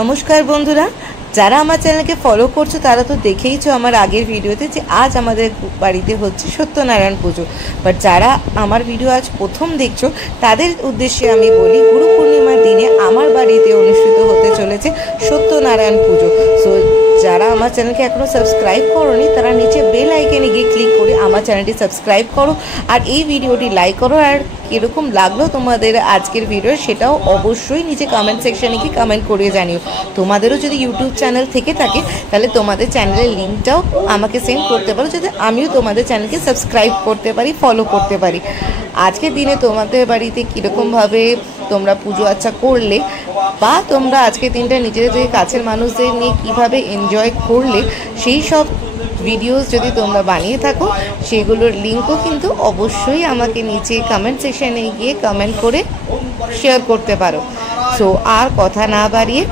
নমস্কার বন্ধুরা, যারা আমার চ্যানেলকে ফলো করছো তারা তো দেখেইছো আমার আগের ভিডিওতে যে আজ আমাদের বাড়িতে হচ্ছে সত্যনারায়ণ পুজো। বাট যারা আমার ভিডিও আজ প্রথম দেখছো তাদের উদ্দেশ্যে আমি বলি, গুরু পূর্ণিমার দিনে আমার বাড়িতে অনুষ্ঠিত হতে চলেছে সত্যনারায়ণ পুজো। সো যারা আমার চ্যানেলকে এখনও সাবস্ক্রাইব করোনি তারা নিচে বেল আইকনে গিয়ে ক্লিক করে আমার চ্যানেলটি সাবস্ক্রাইব করো আর এই ভিডিওটি লাইক করো। আর কীরকম লাগলো তোমাদের আজকের ভিডিও সেটাও অবশ্যই নিচে কমেন্ট সেকশানে গিয়ে কমেন্ট করে জানিও। তোমাদেরও যদি ইউটিউব চ্যানেল থেকে থাকে তাহলে তোমাদের চ্যানেলের লিঙ্কটাও আমাকে সেন্ড করতে পারো, যাতে আমিও তোমাদের চ্যানেলকে সাবস্ক্রাইব করতে পারি, ফলো করতে পারি। আজকের দিনে তোমাদের বাড়িতে কীরকমভাবে তোমরা পুজো আচ্ছা করলে বা তোমরা আজকের দিনটা নিজেদের কাছের মানুষদের নিয়ে কীভাবে এনজয় করলে সেই সব ভিডিওস যদি তোমরা বানিয়ে থাকো সেগুলোর লিঙ্কও কিন্তু অবশ্যই আমাকে নিচে কমেন্ট সেকশানে গিয়ে কমেন্ট করে শেয়ার করতে পারো। সো আর কথা না বাড়িয়ে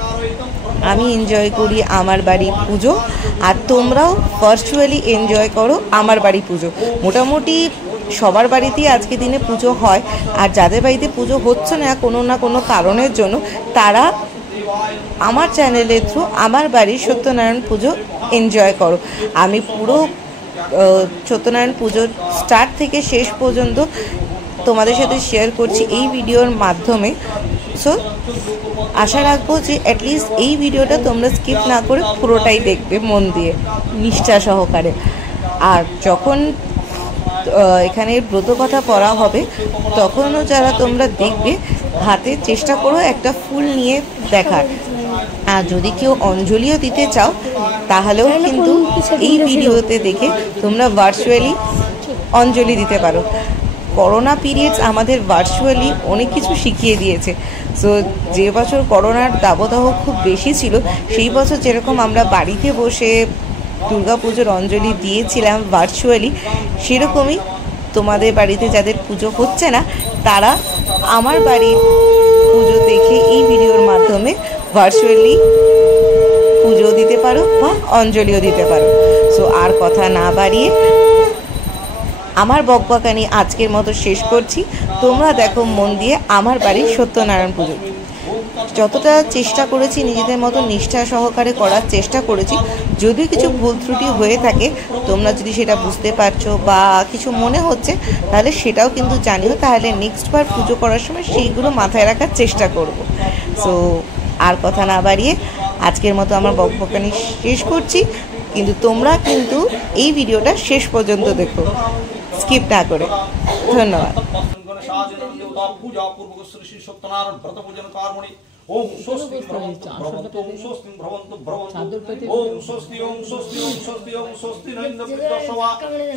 আমি এনজয় করি আমার বাড়ি পুজো, আর তোমরাও ভার্চুয়ালি এনজয় করো আমার বাড়ি পুজো। মোটামুটি সবার বাড়িতেই আজকে দিনে পুজো হয়, আর যাদের বাড়িতে পুজো হচ্ছে না কোনো কারণের জন্য তারা আমার চ্যানেলের থ্রু আমার বাড়ির সত্যনারায়ণ পুজো এনজয় করো। আমি পুরো সত্যনারায়ণ পুজোর স্টার্ট থেকে শেষ পর্যন্ত তোমাদের সাথে শেয়ার করছি এই ভিডিওর মাধ্যমে। সো আশা রাখবো যে অ্যাটলিস্ট এই ভিডিওটা তোমরা স্কিপ না করে পুরোটাই দেখবে মন দিয়ে, নিষ্ঠা সহকারে। আর যখন এখানে ব্রত কথা পড়া হবে তখনও যারা তোমরা দেখবে হাতে চেষ্টা করো একটা ফুল নিয়ে দেখার। আর যদি কেউ অঞ্জলিও দিতে চাও তাহলেও কিন্তু এই ভিডিওতে দেখে তোমরা ভার্চুয়ালি অঞ্জলি দিতে পারো। করোনা পিরিয়ডস আমাদের ভার্চুয়ালি অনেক কিছু শিখিয়ে দিয়েছে। সো যে বছর করোনার দাবদাহ খুব বেশি ছিল সেই বছর যেরকম আমরা বাড়িতে বসে দুর্গাপুজোর অঞ্জলি দিয়েছিলাম ভার্চুয়ালি, সেরকমই তোমাদের বাড়িতে যাদের পুজো হচ্ছে না তারা আমার বাড়ির পুজো দেখে এই ভিডিওর মাধ্যমে ভার্চুয়ালি পুজো দিতে পারো বা অঞ্জলিও দিতে পারো। সো আর কথা না বাড়িয়ে আমার বকবকানি আজকের মতো শেষ করছি। তোমরা দেখো মন দিয়ে আমার বাড়ির সত্যনারায়ণ পুজো। যতটা চেষ্টা করেছি নিজেদের মতো নিষ্ঠা সহকারে করার চেষ্টা করেছি। যদিও কিছু ভুল ত্রুটি হয়ে থাকে তোমরা যদি সেটা বুঝতে পারছো বা কিছু মনে হচ্ছে তাহলে সেটাও কিন্তু জানিও, তাহলে নেক্সট বার পুজো করার সময় সেইগুলো মাথায় রাখার চেষ্টা করব। সো আর কথা না বাড়িয়ে আজকের মতো আমার বকবকানি শেষ করছি, কিন্তু তোমরা কিন্তু এই ভিডিওটা শেষ পর্যন্ত দেখো স্কিপ না করে। ধন্যবাদ। ओम स्वस्ति भ्रवन्तु भ्रवन्तु ओम स्वस्ति भ्रवन्तु भ्रवन्तु ओम स्वस्ति ओम स्वस्ति ओम स्वस्ति ओम स्वस्ति नरेन्द्र पितृसवा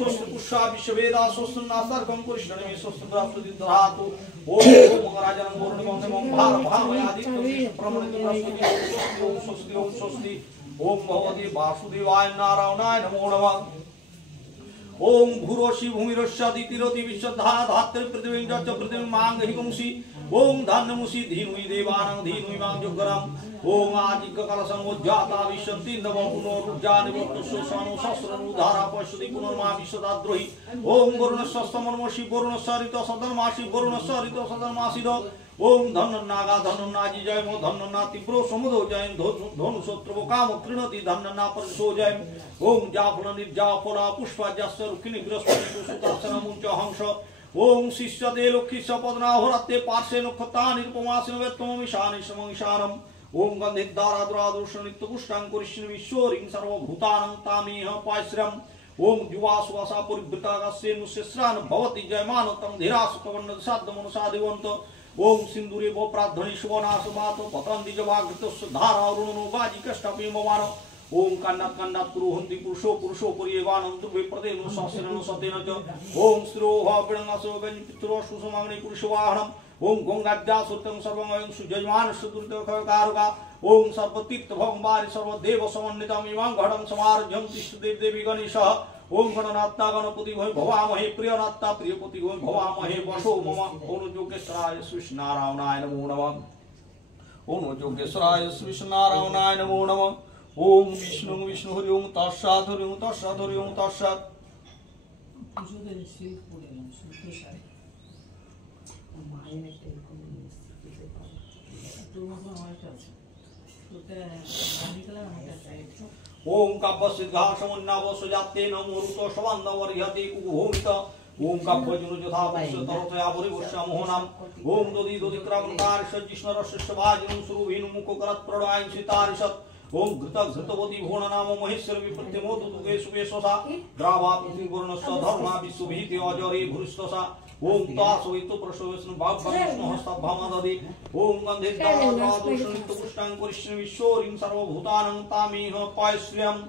स्वस्ति पुष्या विश्ववेदा स्वस्ति नासर्गं पुरुषणमे स्वस्ति ब्रह्मदि दधातु ओम मंगराजनं पूर्णिमं नमो भार भावयादि प्रमणित बृहस्पति ओम स्वस्ति ओम स्वस्ति ओम भगवते वासुदेवाय नारायणाय नमो नमः ओम भूरोषि भूमिरस्यादितिरोति विश्वधा धात्र पृथ्वीं च पृथ्वीं मांग हिगुंसि ओम धान्यमुषि धीनुई देवानां धीनुई मां जुगरम ओम आदिक कलसंज्जाता विशन्ति नमो पुनरुज्जा निवत्तुषो सानो सहस्रनु धारा पश्यति पुनर्मा विश्वदाद्रोहि ओम वरुणस्वस्तमर्मषि वरुणस्सरित सदर्मासि वरुणस्सरित सदर्मासिद ओम धन्ननागा धन्ननाजी जय मो धन्नना तीव्रो समुदो जय धनु शत्रु काम कृणति धन्नना परसो जय ओम जाफल निर्जाफला पुष्पाजस्य रुकिनी बृहस्पति सुतासन मुंच हंस ओम शिष्यते लक्षिष पदनाहोरत्ते पार्श्वे नक्षता निरुपमासिन वेत्तममिशानि सममिशानम ओम गन्धिद्दाराद्रादुष नित्यपुष्टां कुरिष्ण विश्वरिं सर्वभूतानां तामेह पाश्रम ओम जुवासुवासा परिवृतागस्य नुशस्रान भवति जयमान तं धीरासुकवन्न साद्धमनुसादिवन्त ओम सिंदूरे वो प्रार्थनी शुभनाशमातो पतंति जवागृतस्य धारा अरुणनो बाजी कष्टपि ममान ओम कन्नत कन्नत कुरुहन्ति पुरुषो पुरुषो परियेवानं तुभे प्रदेनो सहस्रेण सतेन च ओम स्त्रो हविणंगसो गञ्पित्रो सुसमाग्नि पुरुषवाहनम् ओम गंगाद्या सुतं सर्वमयं सुजयमान सुदुर्दखकारका ओम सर्वतीर्थ भगवारि सर्वदेव समन्वितं इमां घटं समारभ्यं तिष्ठदेव देवी गणेशः ओम गणनात्ता गणपति भय भवामहे प्रियनात्ता प्रियपति भय भवामहे वशो मम ओम योगेश्वराय श्रीनारायणाय नमो नमः ओम योगेश्वराय श्रीनारायणाय नमो नमः ओम विष्णु विष्णु हरि ओम तस्सात् हरि ओम तस्सात् हरि ओम तस्सात् ओम काव्यसिद्धासमुन्नावसुजाते नमोरुतो शवान्नवर्यते कुभूमित ओम काव्यजुनु यथा वश्यतरतया परिवश्यामोहनाम ओम दधि दधिक्रामकारषज्जिष्णरस्य सुरुभिनु मुखकरत्प्रणयंसितारिषत् ओम घृतवती भुवन नाम महेश्वर विप्रतिमोदुगे सुवेशसा द्रावापतिवर्णस्य धर्मा विश्वभीति अजरे भूरिष्ठसा ओम तासवितु प्रसवेष्णु भावविष्णु हस्तभामाददि ओम गन्धेद्दारादोषनित्य पुष्टां करिष्ण विश्वरिं सर्वभूतानं तामिह पायश्रियम्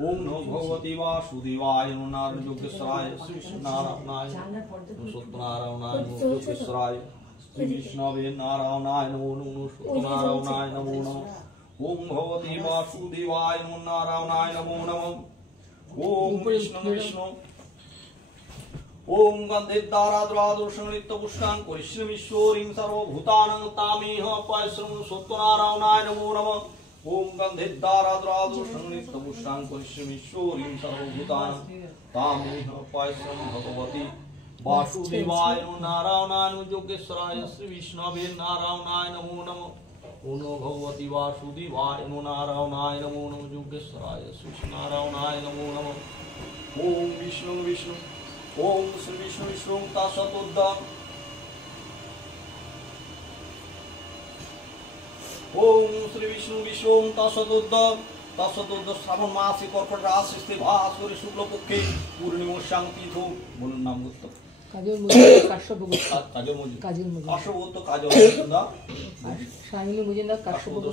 ओम नमो भगवते वासुदेवाय नमो नारायण योगेश्वराय श्री विष्णुनारायणाय नमो सत्यनारायणाय नमो योगेश्वराय श्री विष्णवे नारायणाय नमो नमो सत्यनारायणाय नमो नमः ओम भगवते वासुदेवाय नमो नारायणाय नमो नमः ओम विष्णु ओम गन्धेद्दारादुरादोषनित्य पुष्टां करिष्ण विश्वरिं सर्वभूतानं तामिह पायश्रम सत्यनारायणाय नमो नमः ओम गन्धेद्दारादुरादोषनित्य पुष्टां करिष्ण विश्वरिं सर्वभूतानं तामिह पायश्रम भगवती वासुदेवाय नमो नारायणाय नमो योगेश्वराय श्री विष्णवे नारायणाय नमो नमः ओम भगवती वासुदेवाय नमो नारायणाय नमो नमो योगेश्वराय श्री नारायणाय नमो नमः ओम विष्णु ओम श्री विष्णु तत्सतोद्दाम ओम श्री विष्णु तत्सतोद्द श्रावण मासे कर्कट राशि भास्कर शुक्ल पक्षे पूर्णिमा तीर्थो बोलুন नाम गुप्त কাজল মজুমদার কাজল মজুমদার শাহিনী মজুমদার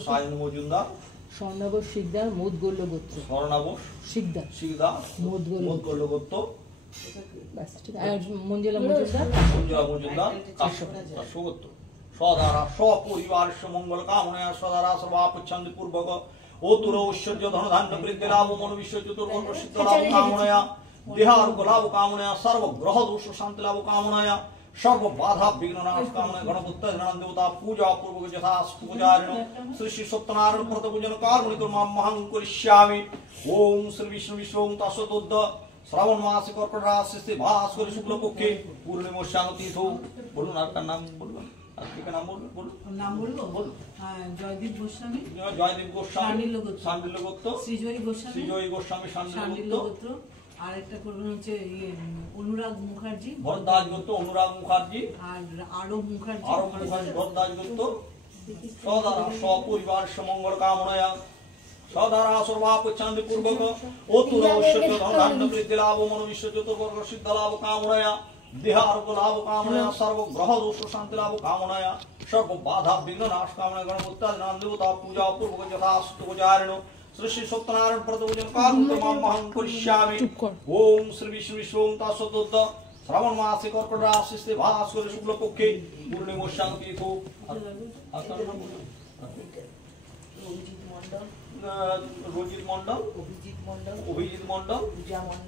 শাহিনী মজুমদার স্বর্ণাবশ শিকদার মোদ গোল্ল গোত্র শিকদার মোদ গোল্ল গোত্র বাস ঠিক আর মঞ্জুলা মজুমদার কাশ্যপ গোত্র সদারা সপরিবার মঙ্গল কামনায় সদারা সর্বাপচ্ছন্দ পূর্বক ओतुर ऐश्वर्य धन धान्य वृद्धि लाभ मन विश्व चतुर्वर्ग सिद्ध लाभ कामनया देहारोग्य लाभ कामनया सर्व ग्रह दोष शांति लाभ कामनया सर्व बाधा विघ्न नाश कामनया गणपति देवता पूजा पूर्वक यथा पूजारिण श्री श्री सत्यनारायण व्रत पूजन कारुणिक महं करिष्यामि ओम श्री विष्णु तत्सतोद्द श्रावण मास कर्कट राशि भास्कर शुक्ल पक्षे पूर्णिमा तीर्थो बोलুন আর কার নাম বলুন नाम बोलो जयदीप गोस्वामी शांडिल्य गोत्र श्रीजयी गोस्वामी शांडिल्य गोत्र আর একটা করবেন হচ্ছে অনুরাগ মুখার্জি ভরদ্বাজ গোত্র অনুরাগ মুখার্জি আর আরব মুখার্জি ভরদ্বাজ গোত্র সদারা সপরিবার সমঙ্গল কামনায়া সদারা সর্বাপচ্ছন্দ পূর্বক ওতুর ঐশ্বর্য ধন ধান্য বৃদ্ধি লাভ মন বিশ্ব চতুর্বর্গ সিদ্ধ লাভ কামনায়া देहारोग्य लाभ कामनया सर्व ग्रह दोष शांति लाभ कामनया सर्व बाधा विघ्न नाश कामना गणपति देवता पूजा पूर्वक यथा पूजारिण श्री श्री सत्यनारायण व्रत पूजन कारुण्यमहं करिष्यामि ओम श्री विष्णु तत्सतोद्द श्रावण मासे कर्कट राशि भास्कर शुक्ल पक्षे पूर्णिमा तीर्थो রঞ্জিত মন্ডল অভিজিৎ মন্ডল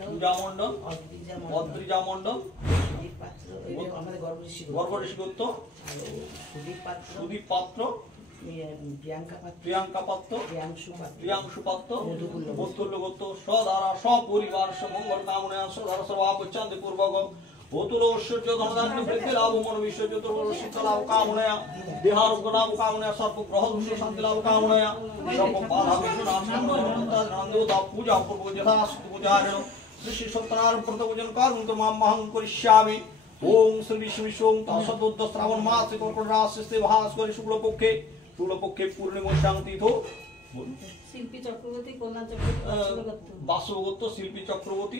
পূজা মন্ডল অদ্রিজা মন্ডল গর্ভঋষি দত্ত সুদীপ পাত্র প্রিয়াঙ্কা পাত্র প্রিয়াংশু পাত্র মধুকুল্য গোত্র সদারা সপরিবার মঙ্গল কামনায় সদারা সর্বাপচ্ছন্দ পূর্বক ओतुर ऐश्वर्य धन धान्य वृद्धि लाभ मन विश्व चतुर्वर्ग सिद्ध लाभ कामनया देहारोग्य लाभ कामनया सर्व ग्रह दोष शांति लाभ कामनया सर्व बाधा विघ्न नाश कामनया देवता पूजा पूर्वक यथा पूजारिण श्री श्री सत्यनारायण व्रत पूजन कारुण्यमहं करिष्यामि ओम श्री विष्णु तत्सतोद्द श्रावण मासे कर्कट राशि भास्कर शुक्ल पक्षे पूर्णिमा तीर्थो শিল্পী চক্রবর্তী কল্যাণ চক্রবর্তী বাসবগত শিল্পী চক্রবর্তী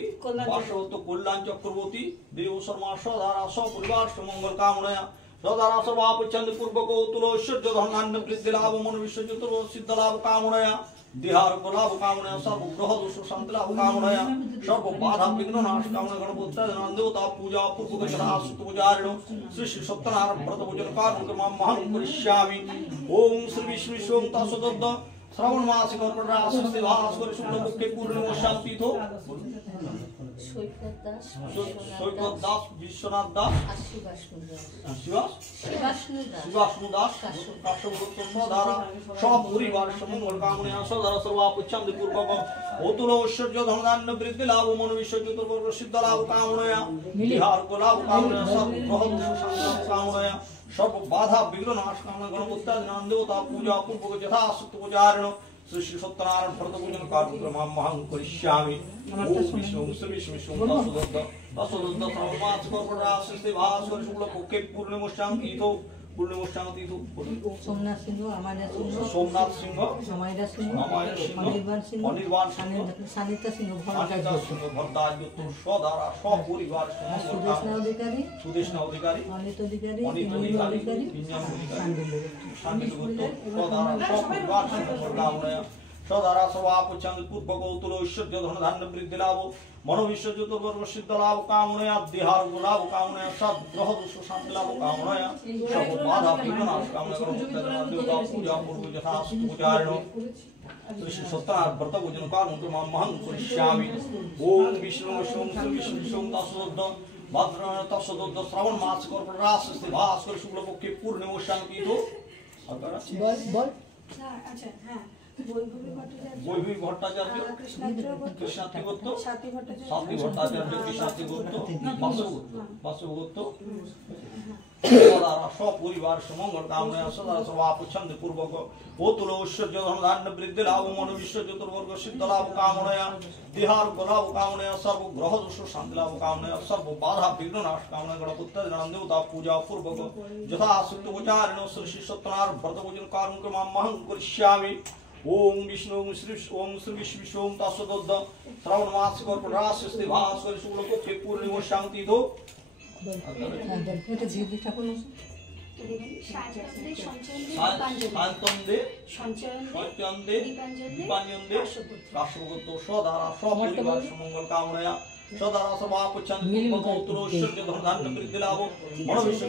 বাসবগত কল্যাণ চক্রবর্তী দেব শর্মা সদারা সপরিবার মঙ্গল কামনায়া সদারা সর্বাপচ্ছন্দ পূর্বক ওতুল ঐশ্বর্য ধন ধান্য বৃদ্ধি লাভ মন বিশ্ব চতুর্বর্গ সিদ্ধ লাভ কামনায়া देहारोग्य लाभ कामनया सर्व ग्रह दोष शांति लाभ कामनया सर्व बाधा विघ्न नाश कामना गणपति देवता पूजा पूर्वक यथा पूजारिण श्री श्री सत्यनारायण व्रत पूजन कारुण्यमहं करिष्यामि ओम श्री विष्णु तत्सतोद्द श्रावण मासे कर्कट राशि भास्कर शुक्ल पक्षे पूर्णिमा तीर्थो সৈকত দাস, সৈকত দাস, বিশ্বনাথ দাস, আর শিবাষ্ণু দাস। শিবাষ্ণু দাস, কাশ্যপ গোত্র সদারা সপরিবার সমঙ্গল কামনা সদারা সর্বাপচ্ছন্দ পূর্বক অতুল ঐশ্বর্য ধনধান্য বৃদ্ধি লাভ মন বিশ্ব চতুর্বর্গ সিদ্ধ লাভ কামনয়া বিহার লাভ কামনয়া সব গ্রহ দোষ শান্তি কামনয়া সব বাধা বিঘ্ন নাশ কামনা গণপত্যাদি দেবতা পূজা পূর্বক যথা সত্য পূজারণ শ্রী শ্রী সত্যনারায়ণ ভরত পূজন কার্যক্রম মহাং করিষ্যামি ওম বিষ্ণু বিষ্ণু দশদত্ত সর্বাচ কর্পরা সৃষ্টি ভাস্কর শুক্ল পক্ষে পূর্ণিমশ্যাং তীর্থ সোমনাথ সিংহ, আমায়রা সিংহ, সোমনাথ সিংহ, আমায়রা সিংহ, অনির্বাণ সিংহ, সানিতা সিংহ, ভরদ্বাজ দত্ত সদারা সপরিবার সুদেশনা অধিকারী, সুদেশনা অধিকারী, অনিত অধিকারী, অনিত ইন্দ্র অধিকারী, অধিকারী, বিঞ্জন অধিকারী, শান্তিল শান্তি দত্ত সদারা সপরিবার কামনা সদারা সর্বাপচ্ছন্দ পূর্বক অতুল ঐশ্বর্য ধন ধান্য বৃদ্ধি লাভ মনোবিশ্ব চতুর্বর্গ সিদ্ধ লাভ কামনয়া দেহার লাভ কামনয়া সব গ্রহ দোষ শান্তি লাভ কামনয়া সব বাধা বিঘ্ন নাশ কামনা দেবতা পূজা পূর্ব যথা পূজারণ শ্রী সত্যনারায়ণ ব্রত পূজন কার্যক্রম মহাং করিষ্যামি ওম বিষ্ণু বিষ্ণু তৎসদোদ্ধ ভাদ্র তৎসদোদ্ধ শ্রাবণ মাস কর্পরা সৃষ্টি ভাস্কর শুক্ল পক্ষে পূর্ণিমশ্যাং তীর্থ বল। আচ্ছা, হ্যাঁ, বৈভবী ভট্টাচার্য, কৃষ্ণাত্রী গোত্র, সাত্রী ভট্টাচার্য, কৃষ্ণাত্রী গোত্র, বাসুভূত সদারা সপরিবার সমঙ্গল কামনা সদারা সর্বাপচ্ছন্দ পূর্বক অতুল ঐশ্বর্য ধনধান্য বৃদ্ধি লাভ মন বিশ্ব চতুর্বর্গ সিদ্ধ লাভ কামনয়া দেহার লাভ কামনয়া সর্ব গ্রহ দোষ শান্তি লাভ কামনয়া সর্ব বাধা বিঘ্ন নাশ কামনা গণপত্যাদি দেবতা পূজা পূর্বক যথা সত্য উচ্চারণ শ্রী সত্যনারায়ণ ভরত পূজন কার্যক্রম মহাং করিষ্যামি ওম বিষ্ণু ওম শ্রী বিষ্ণু ওম তৎসদোদ্ধ শ্রাবণ মাস কর্পরা সৃষ্টি ভাস্কর শুক্ল পক্ষে পূর্ণিমশ্যাং তীর্থ এটা ঝিঝি ঠাকুর শান্তন্দে সত্যন্দে দীপাঞ্জন্দে কাশ্যপগোত্র সদারা সপরিবার সমঙ্গল কামনয়া সদারা সর্বাপচ্ছন্দ পূর্বক অতুল ঐশ্বর্য ধনধান্য বৃদ্ধি লাভ মনোবিশ্ব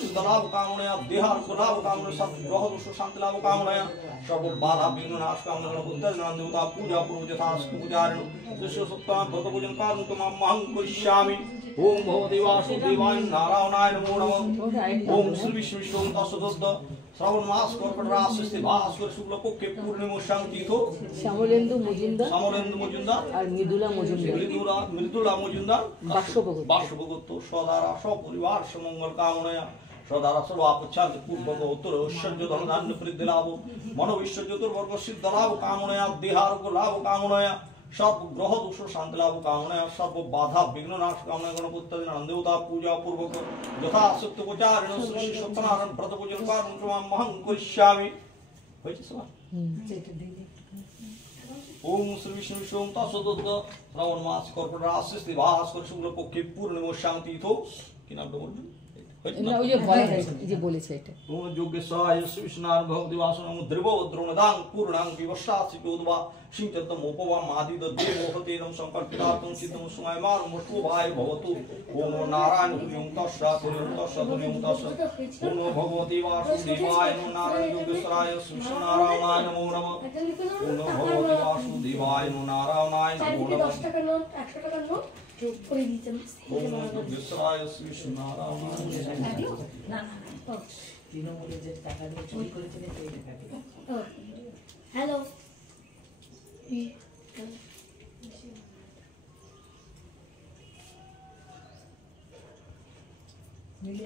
সিদ্ধ লাভ কামনয়া দেহার লাভ কামনা সব গ্রহ দোষ শান্তি লাভ কামনয়া সর্ব বাধা বিঘ্ন নাশ কামনা গণপত্যাদি দেবতা পূজা পূর্ব যথা পূজারণ শ্রী সত্যনারায়ণ ব্রত পূজন কার্যক্রম মহাং করিষ্যামি ওম ভগবতে বাসুদেবায় নারায়ণায় নমো নমঃ ওম শ্রী বিষ্ণু তৎসদোদ্ধ শ্রাবণ মাস কর্কটরা সৃষ্টি ভাস্কর শুক্ল পক্ষে পূর্ণিমশ্যাং তীর্থ শ্যামলেন্দু মজুমদার আর মৃদুলা মজুমদার বাসভগত সদারা সপরিবার সমঙ্গল কামনয়া সদারা সর্বাপচ্ছন্দ পূর্বক উত্তর ঐশ্বর্য ধনধান্য বৃদ্ধি লাভ মনোবিশ্ব চতুর্বর্গ সিদ্ধ লাভ কামনয়া দেহার লাভ কামনয়া সব গ্রহ দোষ শান্তি লাভ কামনয়া সর্ব বাধা বিঘ্ন নাশ কামনা গণপত্যাদি দেবতা পূজা পূর্বক যথা সত্য পূজারণ শ্রী সত্যনারায়ণ ব্রত পূজন কার্যক্রম মহাং করিষ্যামি হয়েছে সবার ওম শ্রী বিষ্ণু তৎসদোদ্ধ শ্রাবণ মাস কর্পরা সৃষ্টি ভাস্কর শুক্ল পক্ষে পূর্ণিমশ্যাং তীর্থ কি নাম বলবেন যোগেশ্বরায় শ্রীকৃষ্ণার ভগবতী বাসনং দ্রব দ্রোণদাং পূর্ণাং বিবশাসিকোদ্বা সিঞ্চন্তমোপবা মাদিদ দেবহতেরং সংকল্পিতার্থং সিদ্ধং সুমায়মার মুষ্ঠুভায় ভবতু ওম নারায়ণ হরিং তস্যাৎ হরিং তস্যাৎ হরিং তস্যাৎ ওম ভগবতী বাসুদেবায় নমো নারায়ণ যোগেশ্বরায় শ্রীকৃষ্ণনারায়ণায় নমো নমঃ ওম ভগবতী বাসুদেবায় নমো নারায়ণায় নমো নমঃ 10 টাকার নোট 100 টাকার নোট করে দিতেন ওম যোগেশ্বরায় শ্রীকৃষ্ণনারায়ণায় তৃণমূলের যে টাকা দিয়ে চুরি করেছিল সেই টাকাটি হ্যালো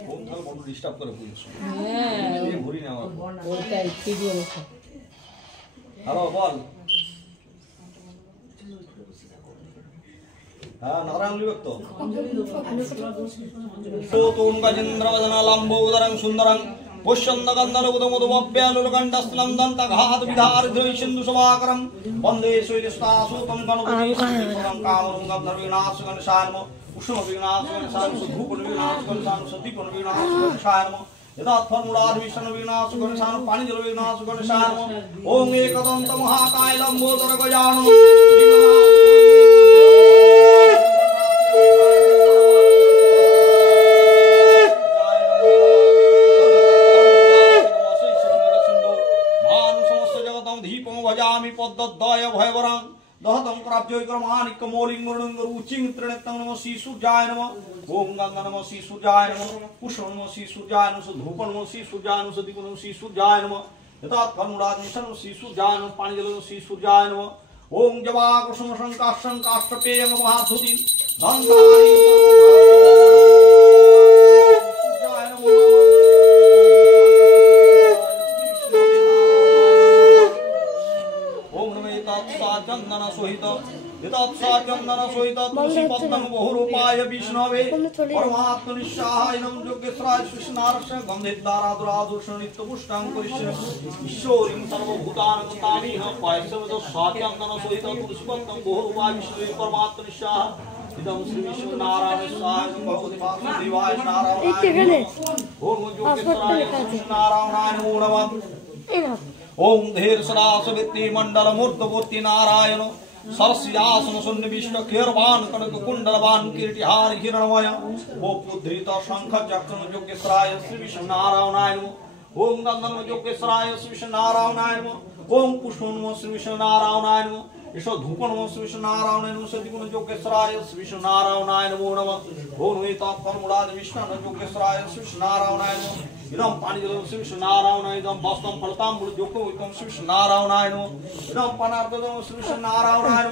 ওম তাহলে বড় ডিস্টার্ব করে পুলিশ ভরি না আমার ওইটাই ঠিকই বলেছে হ্যালো বল হ্যাঁ নারায়ণ বিভক্ত সোতুম গজেন্দ্রবদনা লম্বোদরং সুন্দরং পুষ্যন্দগন্ধরুদমুদুভব্যানুরকণ্ঠস্থলম দন্তঘাত বিধারিদ্রৈ সিন্ধু সমাকরম বন্দে শৈলস্তাসুতম গণপতি কামরং গন্ধর্বীনাশগণশায়নম উষ্ণবিঘ্নাশগণশায়নম ধূপনবিঘ্নাশগণশায়নম দীপনবিঘ্নাশগণশায়নম यदात्मूलाद्विष्णुविघ्नाशगणशायनम पाणिजलविघ्नाशगणशायनम ओम एकदंत महाकाय लंबोदर गजानन दीपं भजामि पद्दय भयवरं दहतं जयक्रमाणिक मौलिंग मृदंग रुचिंग त्रिनेत्रं नमः श्री सूर्याय नमः ओम गंगा नमः श्री सूर्याय नमः पुष्प नमः श्री सूर्याय नमः धूप नमः श्री सूर्याय नमः दीप नमः श्री सूर्याय नमः यथात्मनुराज मिशन श्री सूर्याय नमः पानी जल श्री सूर्याय नमः ओम जवा कुसुम शंकाशं काष्ठपेय महाधुति धनधारी सूर्याय नमः चंदन सोहित चंदन सोहित तुलसी पद्म बहुरूपाय विष्णवे परमात्मनिशाय नमः योगेश्वराय कृष्णार्ष गंधेद्वारादुरादुषण नित्य पुष्टां करिष्य ईश्वरीं सर्वभूतानां तामिह पायसवद चंदन सोहित तुलसी पद्म बहुरूपाय विष्णवे परमात्मनिशाय इदं श्री विष्णु नारायण स्वाहाय भगवते वासुदेवाय नारायणाय ओम योगेश्वराय कृष्णारायणाय नमो नमः ओम धीर सदास वित्ति मंडल मूर्धमूर्ति नारायण सरस्यासन शून्य विष्णु खेरवान कनक कुंडलवान कीर्तिहार हिरणमय ओ पुद्रित शंख चक्र योगेश्वराय श्री विष्णु नारायणाय ओम गंधर्व योगेश्वराय श्री विष्णु नारायणाय ओम पुष्पम श्री विष्णु नारायणाय ईश्वर धूपन श्री विष्णु नारायण सदिगुण योगेश्वराय श्री विष्णु नारायणाय नमो नमः ओम तत्परमुराद विष्णु योगेश्वराय श्री विष्णु नारायणाय इदं पाणिजलं श्री विष्णु नारायणाय इदं वस्त्रं फलतांबूल जोगोहितं श्री विष्णु नारायणाय इदं पानार्दनं श्री विष्णु नारायणाय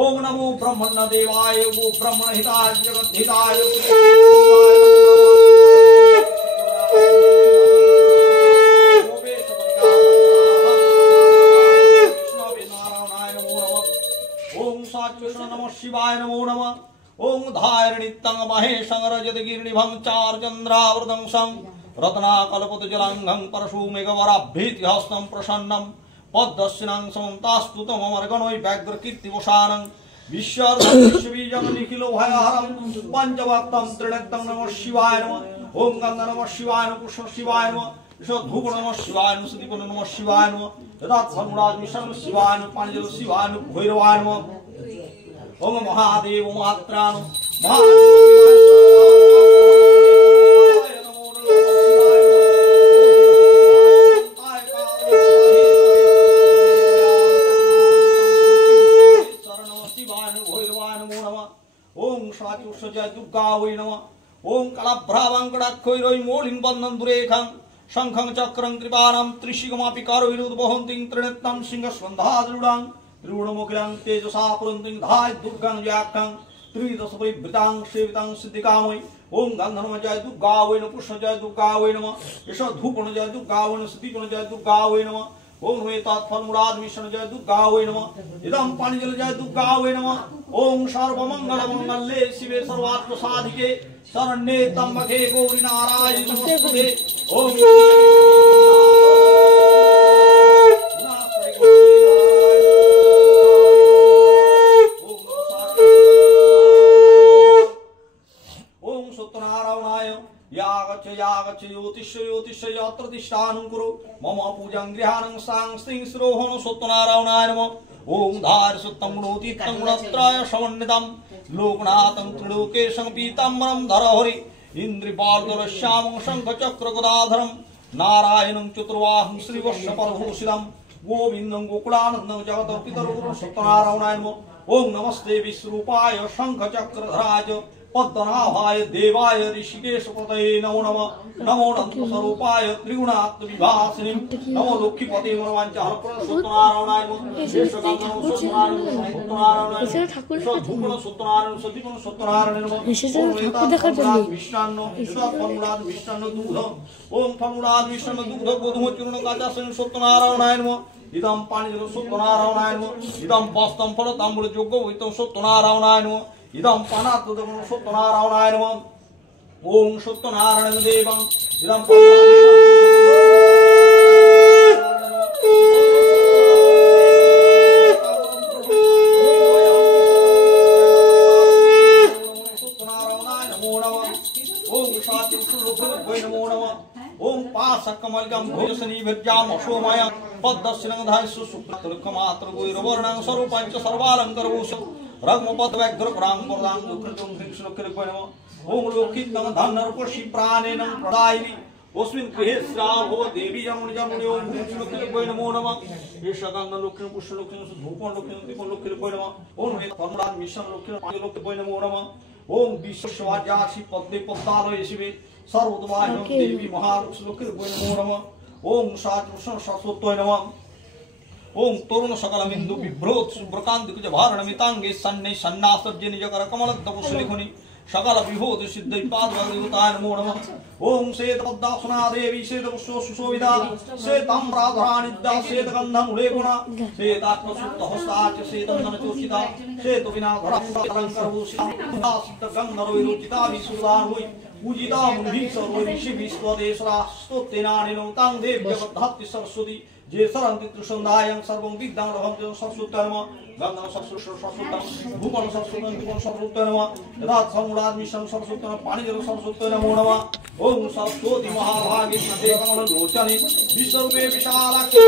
ओम नमो ब्रह्मण्य देवाय वो ब्रह्मण हिताय जगत हिताय नमः शिवाय नमो नमः ओम धारणितं महेशं रजतगिरिभं चार्चन्द्रावृतं सं रत्नाकल्पत जलांगं परशु मेघवराभीति हस्तं प्रसन्नं पद्मस्नां समन्तास्तुतं अमरगणोय व्याघ्रकीर्तिवशानं विश्वबीजं निखिलो भयहरं पंचभक्तं त्रिनेत्रं नमः शिवाय नमः ओम गंगा नमः शिवाय नमः पुष्प शिवाय नमः धूप नमः शिवाय नमः दीप नमः शिवाय नमः यथात्मनुराज मिशन शिवाय नमः पाणिजल शिवाय नमः भैरवाय नमः ओम महादेव मात्राण ओम साचुष जय दुर्गा वै नमः ओम कलाभ्रावांकडाक्षैरै मौलिं बन्धन दुरेखं शंखं चक्रं कृपाणं त्रिशिगमापि कारोरुद्वहन्तिं त्रिनेत्रं सिंहस्कन्धाद्रूढां त्रिगुणमुखिलं तेजसा पुरन्तिं धाय दुर्गं व्याख्यां त्रिदशपरिभृतां सेवितां सिद्धिकामयि ओम गंधर्व जय दुर्गा वै नमः पुष्प जय दुर्गा वै नमः ईश्वर धूपन जय दुर्गा वै नमः सिद्धिगुण जय दुर्गा वै नमः ओम वे तत्फलमुराद विष्णु जय दुर्गा वै नमः इदं पाणिजल जय दुर्गा वै नमः ओम सर्वमंगल मंगले शिवे सर्वार्थ साधिके शरण्ये त्र्यंबके गौरी नारायणी नमोस्तुते ओम यागच्छ ज्योतिष यत्र तिष्ठानं कुरु मम पूजं गृहाणं सां स्त्रीं शिरोहण सत्यनारायणाय नमः ओम धार सुत्तं गुणोति तं गुणत्रय समन्वितं लोकनाथं त्रिलोकेशं पीताम्बरं धरहरि इन्द्रिपार्दल श्यामं शंख चक्र गदाधरं नारायणं चतुर्वाहं श्रीवत्सपरभूषितं गोविन्दं गोकुलानन्दं जगदर्पितरुद्रं सत्यनारायणाय नमः ओम नमस्ते विश्वरूपाय शंख चक्रधराय पद्मनाभाय देवाय ऋषिकेश पतये नमो नमः नमो अनंत स्वरूपाय त्रिगुणात्म विभासिनी नमो लक्ष्मीपते मनोवांच हरप्रद सत्यनारायणाय नमः शेषकांगनं सत्यनारायणाय धूपन सत्यनारायण सदिगुण सत्यनारायण नमः विष्णानो फलमुराद विष्णानो दूध ओम फलमुराद विष्णानो दूध गोधूम चूर्ण काचासन सत्यनारायणाय नमः इदं पाणिजल सत्यनारायणाय नमः इदं वस्त्रं फलतांबूल जोगोहितं सत्यनारायणाय नमः इदं पानात्मदं सत्यनारायणाय नमः ओम सत्यनारायण देवं इदं सत्यनारायणाय नमो नमः ओम साचिरूपै नमो नमः ओम पाशकमलगं भोजसनी विद्याम अशोमय पद्मस्यंधाय सुसुप्तलकमात्र गोरवर्णं स्वरूपं च सर्वालंकारभूषं रग्मपद व्याघ्र प्रांग प्रदान दुखृतं ह्रीक्षलकृपय नमः ओम लोकितं धनर्पशि प्राणेन प्रदायिनी अस्मिन् गृहे श्रावो देवी जन्मनि जन्मनि ओम लक्ष्मी नमो नमः ईशागंध लक्ष्मी पुष्प लक्ष्मी धूपन लक्ष्मी दीपन लक्ष्मी नमः ओम धर्मराज मिशन लक्ष्मी पांच लक्ष्मी नमो नमः ओम विश्ववाजासी पद्मे पद्मालये शिवे सर्वोदमाय देवी महालक्ष्मी लक्ष्मी नमो नमः ओम सात्कृष्ण सरस्वती नमः ओम तरुण सकल बिंदु विभ्रोत सुब्रकांत कुज भारण मितांगे सन्ने सन्नासज्जे निजकर कमलद्दपुष्लिखुनि सकल विभूत सिद्ध पादवताय नमो नमः ओम श्वेत पद्मासना देवी श्वेत पुष्प सुशोभिता श्वेतं राधानिद्दा श्वेत गंधं लेपना श्वेतात्मसुप्त हस्ताच श्वेतं चोचिता श्वेत विनाधरा अलंकारभूषिता सिद्ध गंधर्वैरुचिता विसुदान हुई पूजिता मुनिभिः सर्वैः विश्वदेशरा स्तोत्रेणानिनो तां देव्यवद्धत्ति सरस्वती जे सरन्ति त्रिसन्धायं सर्वं विद्यां लभन्ते सरस्वती नमः गन्धं सरस्वती भूपं सरस्वती भूपं सरस्वती नमः यदा समुदाद्मिशं सरस्वती पाणिजलं सरस्वती नमो नमः ओम सरस्वती महाभागे मध्ये कमललोचने विश्वरूपे विशालाक्षी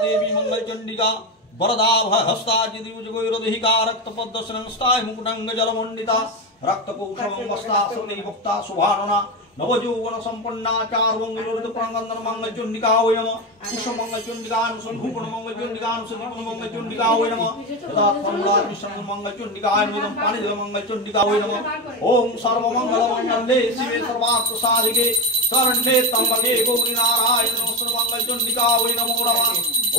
देवी मंगल चंडिका वरदा हस्ता जिदिवजगोरधिका रक्तपद्मश्रंस्ताय मुकुटंग जलमंडिता रक्तकोशमं वस्ता सती भक्ता सुभानना नवजौवन संपन्ना चारुंगलोरित प्रांगंदन मंगल चंडिका वै नमः पुष्प मंगल चंडिका अनुसंधूपन मंगल चंडिका अनुसंधूपन मंगल चंडिका वै नमः तथा तमलाद विष्णु मंगल चंडिका अनुदम पाणिजल मंगल चंडिका वै नमः ओम सर्वमंगल मंगले शिवे सर्वार्थ साधिके शरण्ये त्र्यंबके गौरी नारायण सर्वमंगल चंडिका वै नमो नमः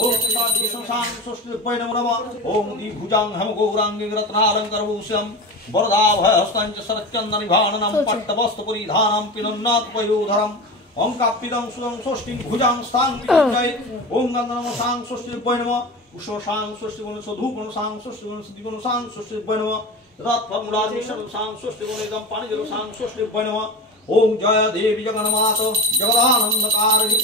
ओम साधि संसार सृष्टि वै नमो नमः ओम द्विभुजां हम गौरांगे रत्नालंकारभूषणं वरदाभय हस्तं च शरच्चन्द्रनिभाननं पट्टवस्त्रपरिधानं पिनन्नाथ पयोधरम् ओम कापिदं सुदं षष्ठीं भुजां स्थां विजय ओम गन्धर्व सां षष्ठी वै नमः उषो सां षष्ठी गुण सधूपन सां षष्ठी गुण सदीपन सां षष्ठी वै नमः रत्नमूलादि शब्द सां षष्ठी गुण एकदम पाणिजल सां षष्ठी वै नमः ओम जय देवी जगन्माता जगदानंदकारिणी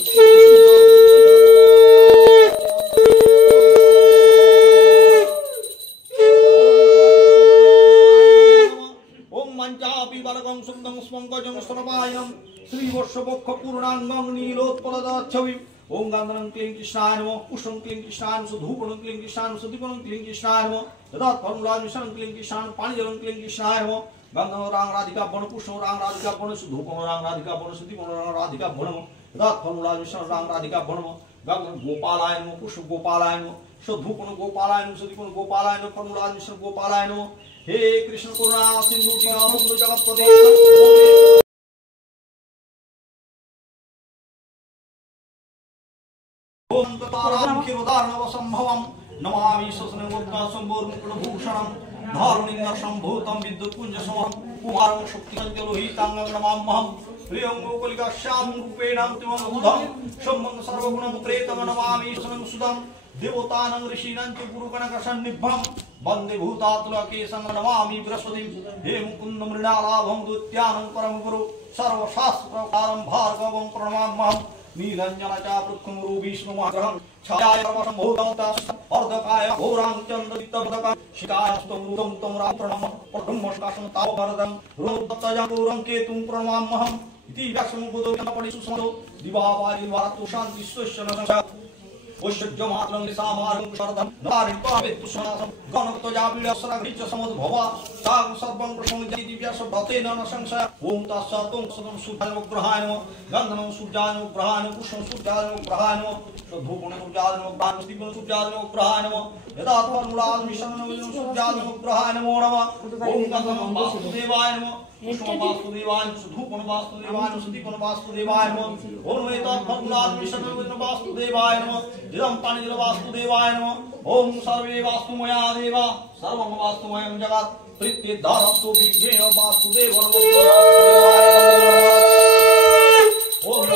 ओम मंचापि बालकं सुन्दं स्पङ्कजं स्तनपायं श्रीवर्षवक्ष पूर्णांगं नीलोत्पलदच्छविं ओम गन्धनं क्लीं कृष्णाय नमः पुष्पं क्लीं कृष्णाय नमः धूपं क्लीं कृष्णाय नमः दीपं क्लीं कृष्णाय नमः तदात्मलामिशं क्लीं कृष्णाय पाणिजलं क्लीं कृष्णाय नमः गंधं रांग राधिका बन पुष्पं रांग राधिका बन धूपं रांग राधिका बन दीपं रांग राधिका बन तदात्मलामिशं रांग राधिका बन गंधं गोपालाय नमः पुष्प गोपालाय नमः धूपं गोपालाय नमः दीपं गोपालाय नमः फलमूलामिशं गोपालाय नमः हे कृष्ण करुणा सिंधु दीनबंधु जगत्पते ओम ततारां क्षीरोदार्णव संभवं नमामि ससनमोत्तासंभूर्णभूषणं धारुणिं संभूतं विद्युत्पुंज समं कुमारं शक्तिमञ्जलोहितांगं नमाम्यहं प्रियं गोकुलिकाश्यां रूपेण अंतिमं शम्भं सर्वगुणं प्रेतं नमामि सनं सुदं देवतानं ऋषीणां च गुरुगणकसन्निभं वन्दे भूतात्लकेशं नमामि बृहस्पतिं हे मुकुन्द मृणालाभं द्वित्यानं परं गुरु सर्वशास्त्रकारं भार्गवं प्रणमाम्यहं नीलञ्जनचापृक्खं विष्णुमाग्रहं छायारवसंभूतं अर्धकाय घोरां चन्द्रदित्तभदकं शिकायस्तं रूपं तं राप्रणमः प्रब्रह्मष्टासं तावभरदं रुदत्तजापूरं केतुं प्रणमाम्यहम् इति व्यासमुपदोपनिषुसमदो दिवापादिवारतु शान्तिस्वस्य नरः ओषज्यमात्रं सामारं शरदं नारित्वावेत्तु सनासं गणत्वजाविलसरघ्रिच समुद्भवा तां सर्वं प्रसंजति दिव्यासभतेन न संशय ओम तत्सतं सतं सूर्यानुग्रहाय नमः गन्धनं सूर्यानुग्रहाय नमः पुष्पं सूर्यानुग्रहाय नमः धूपं सूर्यानुग्रहाय नमः दीपं सूर्यानुग्रहाय नमः यदा त्वन्मूलाद्मिशनं सूर्यानुग्रहाय नमो नमः ओम गन्धनं वासुदेवाय नमः पुष्पं वासुदेवाय नमः धूपं वासुदेवाय नमः दीपं वासुदेवाय नमः ओम एतत्फलमूलाद्मिशनं वासुदेवाय नमः इदं पाणिजल वासुदेवाय नमः ओम सर्वे वास्तुमया देवा सर्वं वास्तुमयं जगत् प्रीत्यर्थो विघ्नेन वासुदेव ओम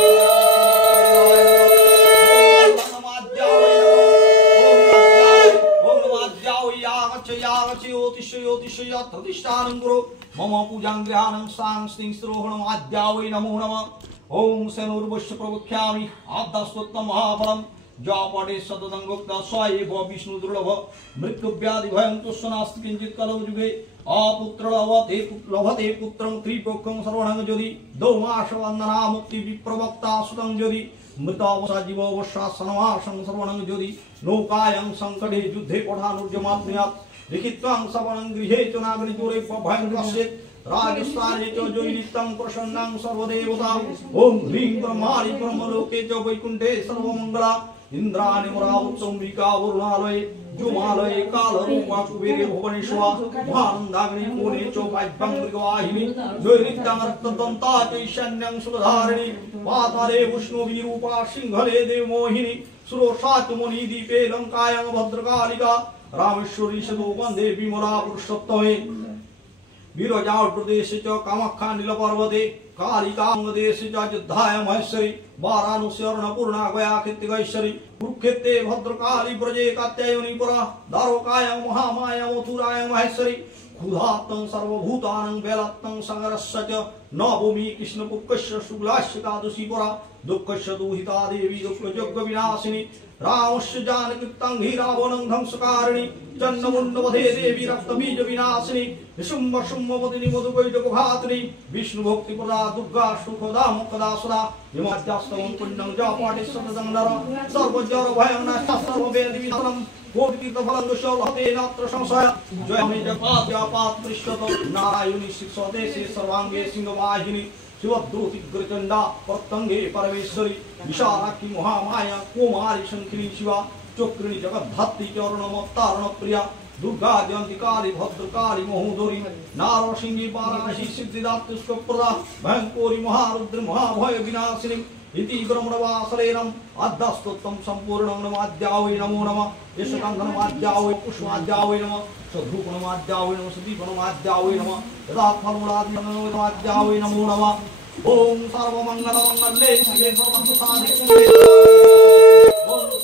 प्रतिष्ठानं गुरु मम पूजां गृहाणं सां स्तिं स्रोहणम् आद्यावै नमो नमः ओम सेनुर्वश्य प्रवक्ष्यामि आद्दास्तोत्तम महाफलम् जापटे सततंगोक्ता स्वाएव विष्णु दुर्लभ मृत्यु व्याधि भयं तुष्णास्ति किंचित कलौ जुगे अपुत्र लभते पुत्रं त्रिपोकं सर्वणं ज्योति दौमाशवन्दना मुक्ति विप्रवक्ता सुतं ज्योति मृतावसा जीवावसा सनवासं सर्वणं ज्योति नौकायं संकटे युद्धे कोठानुर्जमात्म्यात् लिखित्वां सवनं गृहे च नागरिचोरे भयं कस्येत् राजस्थाने च जोनितं प्रसन्नं सर्वदेवता ओम ह्रीं ब्रह्माणि ब्रह्मलोके च वैकुंठे सर्वमंगला इंद्राणि मरावुत्तम्बिका वरुणालये जुमालये कालरूपा कुबेरे भुवनेश्वा महानन्दाग्नि कोणे च वाह्यमृगवाहिनी नैऋत्यां रक्तदन्ता च ईशान्यं सुधारिणी पाताले विष्णुविरूपा सिंहले देवमोहिनी सुरोषा च मुनिदीपे लङ्कायां भद्रकालिका रामेश्वरी सदो वन्दे विमला पुरुषोत्तमे विरजा प्रदेश च कामाख्या नीलपर्वते कालिकांगदेश च अयोध्यायां महेश्वरी वाराणसी अर्णपूर्णा गया कृत्तिकेश्वरी कुरुक्षेत्रे भद्रकाली ब्रजे कात्यायनीपुरा द्वारकायां महामाया मथुरायां महेश्वरी क्षुधात्तं सर्वभूतानां वेलात्तं सागरस्य च नवमी कृष्णपुक्कस्य शुक्लास्य कादशीपुरा दुःखस्य दुहिता देवी दुःखजग विनाशिनी रामस्य जानकीत्तं हि रावणं ध्वंसकारिणी चन्नमुण्डवधे देवी रक्तबीज विनाशिनी निशुम्भ शुम्भवदिनी मधुकैटकघातिनी विष्णुभक्तिप्रदा दुर्गा सुखदा मुखदा सुदा हिमाद्यास्तवं पुण्यं जापाटे सततं नर सर्वजर भयं नष्ट सर्ववेदि विधानं कोटितीर्थफलं दुष्लभते नात्र संशय जयमे जपाद्यापात् पृष्ठत नारायणी शिक्षते से सर्वांगे सिंहवाहिनी शिवद्रोतिग्रचंडा प्रत्यंगे परमेश्वरी विशालाक्षी महामाया कुमारी शंखिनी शिवा चक्रिणी जगद्धात्री चरणमत्तारण प्रिया दुर्गा जयंती काली भद्रकाली महोदरी नारसिंही वाराणसी सिद्धिदात्री सुप्रदा भयंकोरी महारुद्र महाभय विनाशिनी इति ब्रह्मवासलेनम अद्धस्तोत्तम संपूर्णं नमाद्यावै नमो नमः यशकंधनमाद्यावै पुष्पाद्यावै नमः सद्रूपणमाद्यावै नमः सदीपणमाद्यावै नमः यदा फलमुलाद्यावै नमो नमः ओम सर्वमंगलमंगले शिवे सर्वसुसाधिके ओम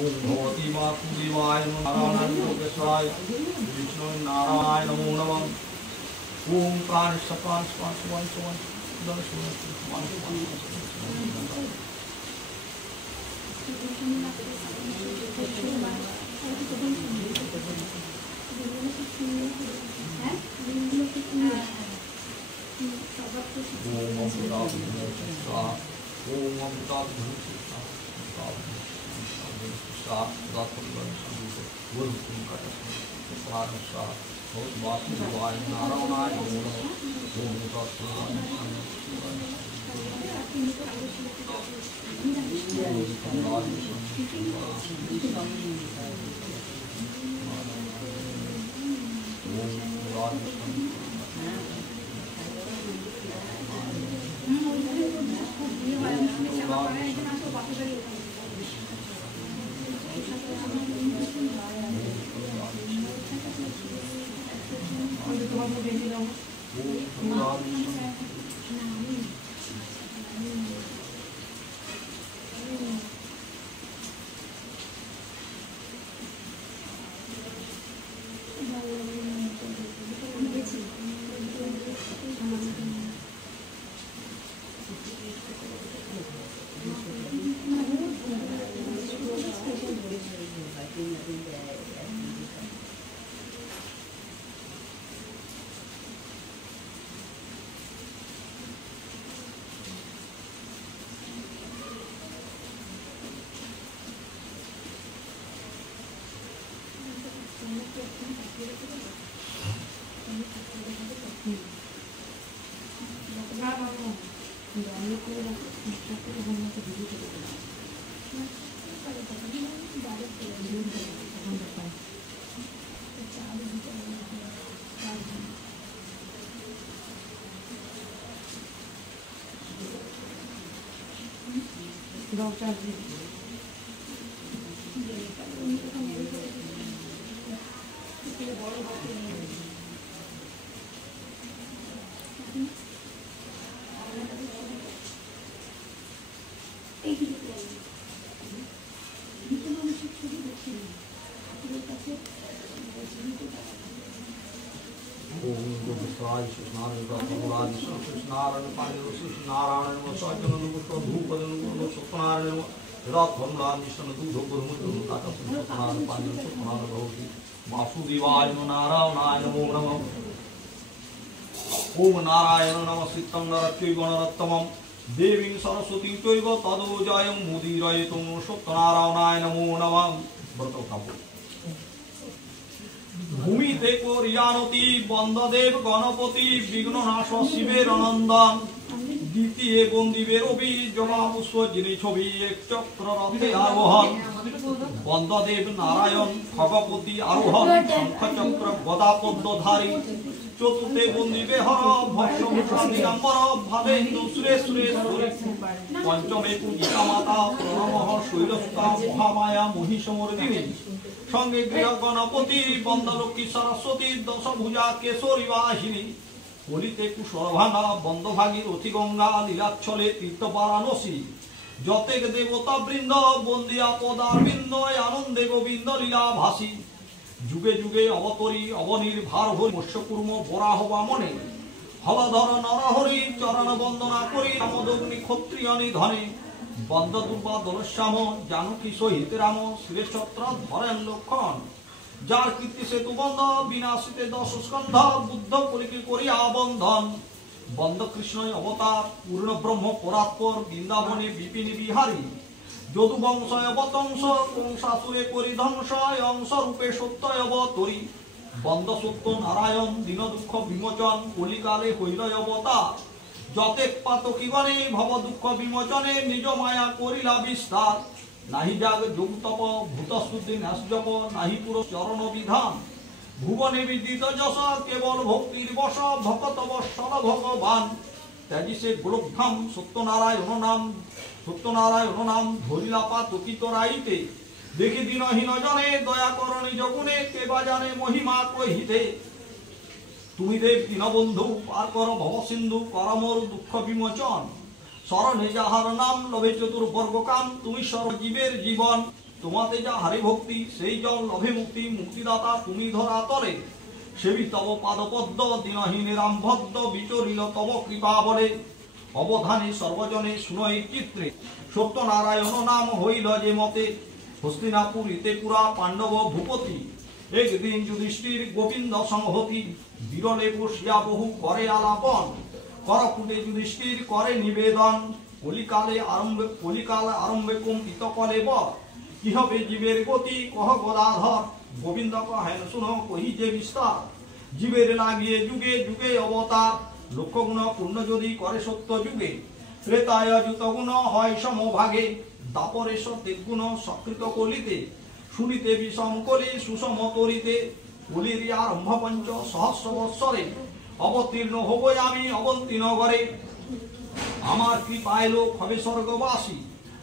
ओम भगवती मातु देवाय नारायण योगेश्वराय विष्णु नारायण नमो नमः ओम प्राण सपान स्वान स्वान स्वान वासुदेवाय नारायणाय नमो नमः। ओम नारायण नमस्कृतं नरत्वैव नरोत्तमं देवीं सरस्वतीं चैव ततो जयं मुदीरयितुं सत्यनारायणाय नमो नमः। भूमिते कोरियानति बन्ददेव गणपति विघ्ननाश शिवेर नंदन द्वितीय बंदिवेर अभि जवापुष्प जिनि छवि एक चक्र रथे आरोहण बन्ददेव नारायण खगपति आरोहण शंख चक्र गदा पद्मधारी चतुर्थे बंदिवे हर भस्म दिगंबर भावेन्दु सुरेश्वरी पंचमे पूजिता माता प्रणमः शैलसुता महामाया महिषमर्दिनी संगे गृह गणपति बन्दलक्ष्मी सरस्वती दशभुजा केशरी वाहिनी কলিতে কুশলভাঙা বন্দভাগীরথী গঙ্গা লীলাচ্ছলে তীর্থপারানসী যতেক দেবতা বৃন্দ বন্দিয়া পদারবিন্দ আনন্দে গোবিন্দ লীলা ভাসী যুগে যুগে অবতরী অবনির্ভার হরি মৎস্যকুর্ম বরাহ বামনে হলধর নরহরি চরণ বন্দনা করি রামদগ্নি ক্ষত্রিয় নিধনে বন্দ দুর্বা দলশ্যাম জানকী সহিত রাম শ্রীছত্র ধরেন লক্ষণ যার কীর্তি সেতু বন্ধ বিনাশিতে দশ স্কন্ধ বুদ্ধ কলিকে করিয়া বন্ধন বন্ধ কৃষ্ণই অবতার পূর্ণ ব্রহ্ম পরাৎপর বৃন্দাবনে বিপিনী বিহারী যদু বংশয় অবতংশ কংসাসুরে করি ধ্বংসয় অংশ রূপে সত্যয় অবতরী বন্ধ সত্য নারায়ণ দীন দুঃখ বিমোচন কলিকালে হইল অবতার যতেক পাতকীগণে ভব দুঃখ বিমোচনে নিজ মায়া করিলা বিস্তার নাহি যাগ যোগ তপ ভূতস্তুতি ন্যাসজপ নাহি পুরো চরণ বিধান ভুবনে বিদিত যশ কেবল ভক্তির বশ ভকত বৎসল ভগবান ত্যাজি সে গোলকধাম সত্যনারায়ণ নাম ধরিলা পাতকিত রাইতে দেখি দিনহীন জনে দয়া কর নিজ গুণে কেবা জানে মহিমা কহিতে তুমি দেব দীনবন্ধু পার কর ভব সিন্ধু করমর দুঃখ বিমোচন শরণে যাহার নাম লভে চতুর্বর্গ কাম তুমি সর্বজীবের জীবন তোমাতে যাহারে ভক্তি সেই জন লভে মুক্তি মুক্তিদাতা তুমি ধরা তলে সেবি তব পাদপদ্ম দিনহীন রাম ভদ্র বিচরিল তব কৃপা বলে অবধানে সর্বজনে শুনই চিত্রে সত্যনারায়ণ নাম হইল যে মতে হস্তিনাপুরীতে পুরা পাণ্ডব ভূপতি একদিন যুধিষ্ঠির গোবিন্দ সংহতি বিরলে বসিয়া বহু করে আলাপন করপুটে যুধিষ্ঠির করে নিবেদন কলিকাল আরম্ভে কম্পিত কলে বর কি হবে জীবের গতি কহ গদাধর গোবিন্দ কহেন শুন কহি যে বিস্তার জীবের লাগিয়ে যুগে যুগে অবতার লক্ষ্যগুণ পূর্ণ যদি করে সত্য যুগে ত্রেতায় যুত গুণ হয় সমভাগে দাপরে সত্যগুণ সকৃত কলিতে শুনিতে বিষম কলি সুষম তরিতে কলির আরম্ভ পঞ্চ সহস্র বৎসরে অবতীর্ণ হব আমি অবন্তী নগরে আমার কৃপায় লোক হবে স্বর্গবাসী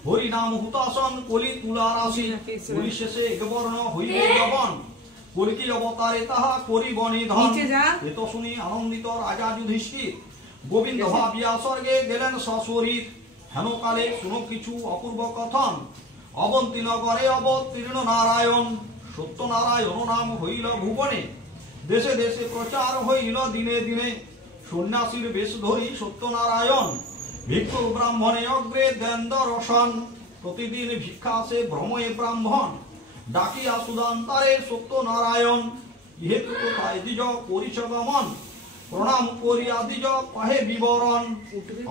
হরি নাম হুতাসন কলি তুলা রাশি কলি শেষে একবর্ণ হইবে যবন কলিকি অবতারে তাহা করিব নিধন এত শুনি আনন্দিত রাজা যুধিষ্ঠির গোবিন্দ ভাবিয়া স্বর্গে গেলেন সশরীর হেনকালে শুনো কিছু অপূর্ব কথন অবন্তী নগরে অবতীর্ণ নারায়ণ সত্যনারায়ণ নাম হইল ভুবনে দেশে দেশে প্রচার হইল দিনে দিনে সন্ন্যাসীর বেশ ধরি সত্যনারায়ণ ভিক্ষু ব্রাহ্মণে অগ্রে দেন দর্শন প্রতিদিন ভিক্ষা সে ভ্রময়ে ব্রাহ্মণ ডাকিয়া সুদান্তারে সত্যনারায়ণ ইহেতু কোথায় দ্বিজ করিছ গমন প্রণাম করিয়া দ্বিজ কহে বিবরণ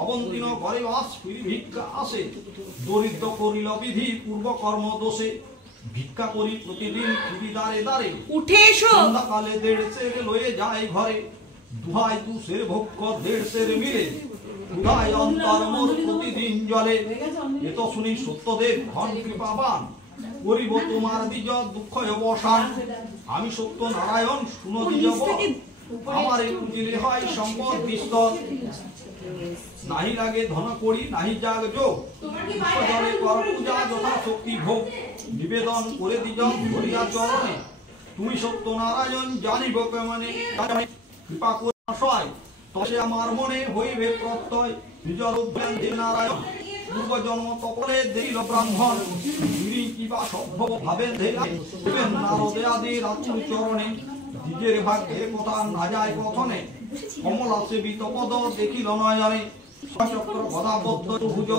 অবন্তীন ঘরে বাস ফিরি ভিক্ষা আসে দরিদ্র করিল বিধি পূর্ব কর্ম দোষে ভিক্ষা করি প্রতিদিন ফিরি দাঁড়ে দাঁড়ে উঠে এসো সন্ধ্যাকালে দেড় সের লয়ে যায় ঘরে দুহাই দু সের ভক্ষ দেড় সের মিলে ক্ষুধায় অন্তর মোর প্রতিদিন জলে। এত শুনি সত্যদেব ধন কৃপাবান, করিব তোমার দ্বিজ দুঃখ অবসান। আমি সত্য নারায়ণ শুনো দ্বিজ বর, আমার এই পুজিলে হয় সম্পদ বিস্তর। নাহি লাগে ধন করি নাহি যাগ যোগ, জলে কর পূজা যথা শক্তি ভোগ। নিবেদন করে দ্বিজ ধরিয়া চরণে, তুমি সত্য নারায়ণ জানিব কেমনে। কৃপা করে সয় তসে আমার মনে হইবে প্রত্যয়। নিজর উদ্যান দেব নারায়ণ পূর্ব জন্ম তপলে দিল ব্রাহ্মণ। গিরি কিবা সভ্য ভাবে দেবেন নারদে আদি রাতুল চরণে। দ্বিজের ভাগ্যে কথা না যায় কথনে, কমলা সেবিত পদ দেখিল নয়নে। চক্র গদাবদ্ধ ভুজ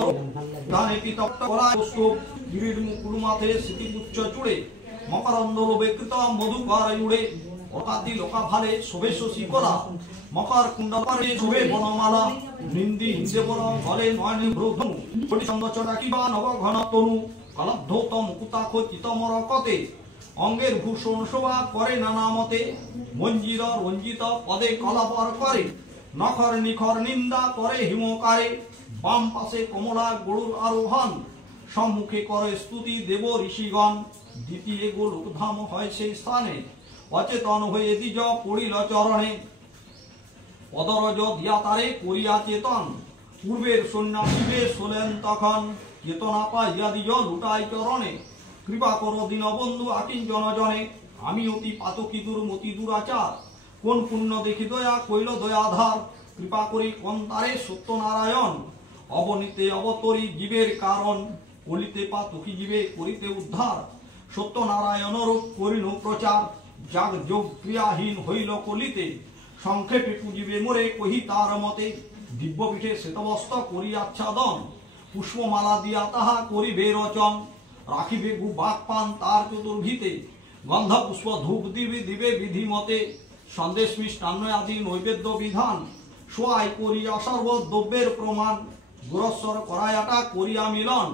দানে পিতপ্ত করায় স্তূপ। গিরির মুকুল মাথে স্মৃতিপুচ্ছ চূড়ে, মকরন্দ লোভে কৃত মধুকার উড়ে। অকাতি লোকা ভালে শোভে শশী করা, মকর কুণ্ডলে শোভে বনমালা। নিন্দি হিন্দে বল ফলে নয়নে ভ্রধনু, পরিচন্দ চড়া কিবা নব ঘন তনু। কলদ্ধৌত মুকুতাক্ষ চিতমর কতে, অঙ্গের ভূষণ শোভা করে নানা মতে। মঞ্জির রঞ্জিত পদে কলাপর করে, নখর নিখর নিন্দা করে হিমকারে। বাম পাশে কমলা গরুর আরোহণ, সম্মুখে করে স্তুতি দেব ঋষিগণ। দ্বিতীয় গোলকধাম হয় সেই স্থানে, অচেতন হয়ে দ্বিজ পড়িল চরণে। পদরজ দিয়া তারে করিয়া চেতন, পূর্বের সন্ন্যাসীবে শোলেন তখন। চেতনা পাইয়া দ্বিজ লুটাই চরণে, কৃপা করো দীনবন্ধু আকিঞ্চন জনে। আমি অতি পাতকী দুর্মতি দুরাচার, কোন পুণ্য দেখি দয়া কইল দয়াধার। কৃপা করি কোন তারে সত্যনারায়ণ, অবনীতে অবতরী জীবের কারণ। কলিতে পাতকী জীবে করিতে উদ্ধার, সত্যনারায়ণর করিল প্রচার। যাগ যোগ ক্রিয়াহীন হইল কলিতে, সংক্ষেপে পুজিবে মোরে কহি তার মতে। দিব্যপীঠে শ্বেতবস্ত্র করি আচ্ছাদন, পুষ্পমালা দিয়া তাহা করিবে রচন। রাখিবে গু বাক পান তার চতুর্ভিতে, গন্ধ পুষ্প ধূপ দিবে দিবে বিধি মতে। সন্দেশ মিষ্টান্ন আদি নৈবেদ্য বিধান, সোয়াই করিয়া সর্বদ্রব্যের প্রমাণ। গুরস্বর করায়াটা করিয়া মিলন,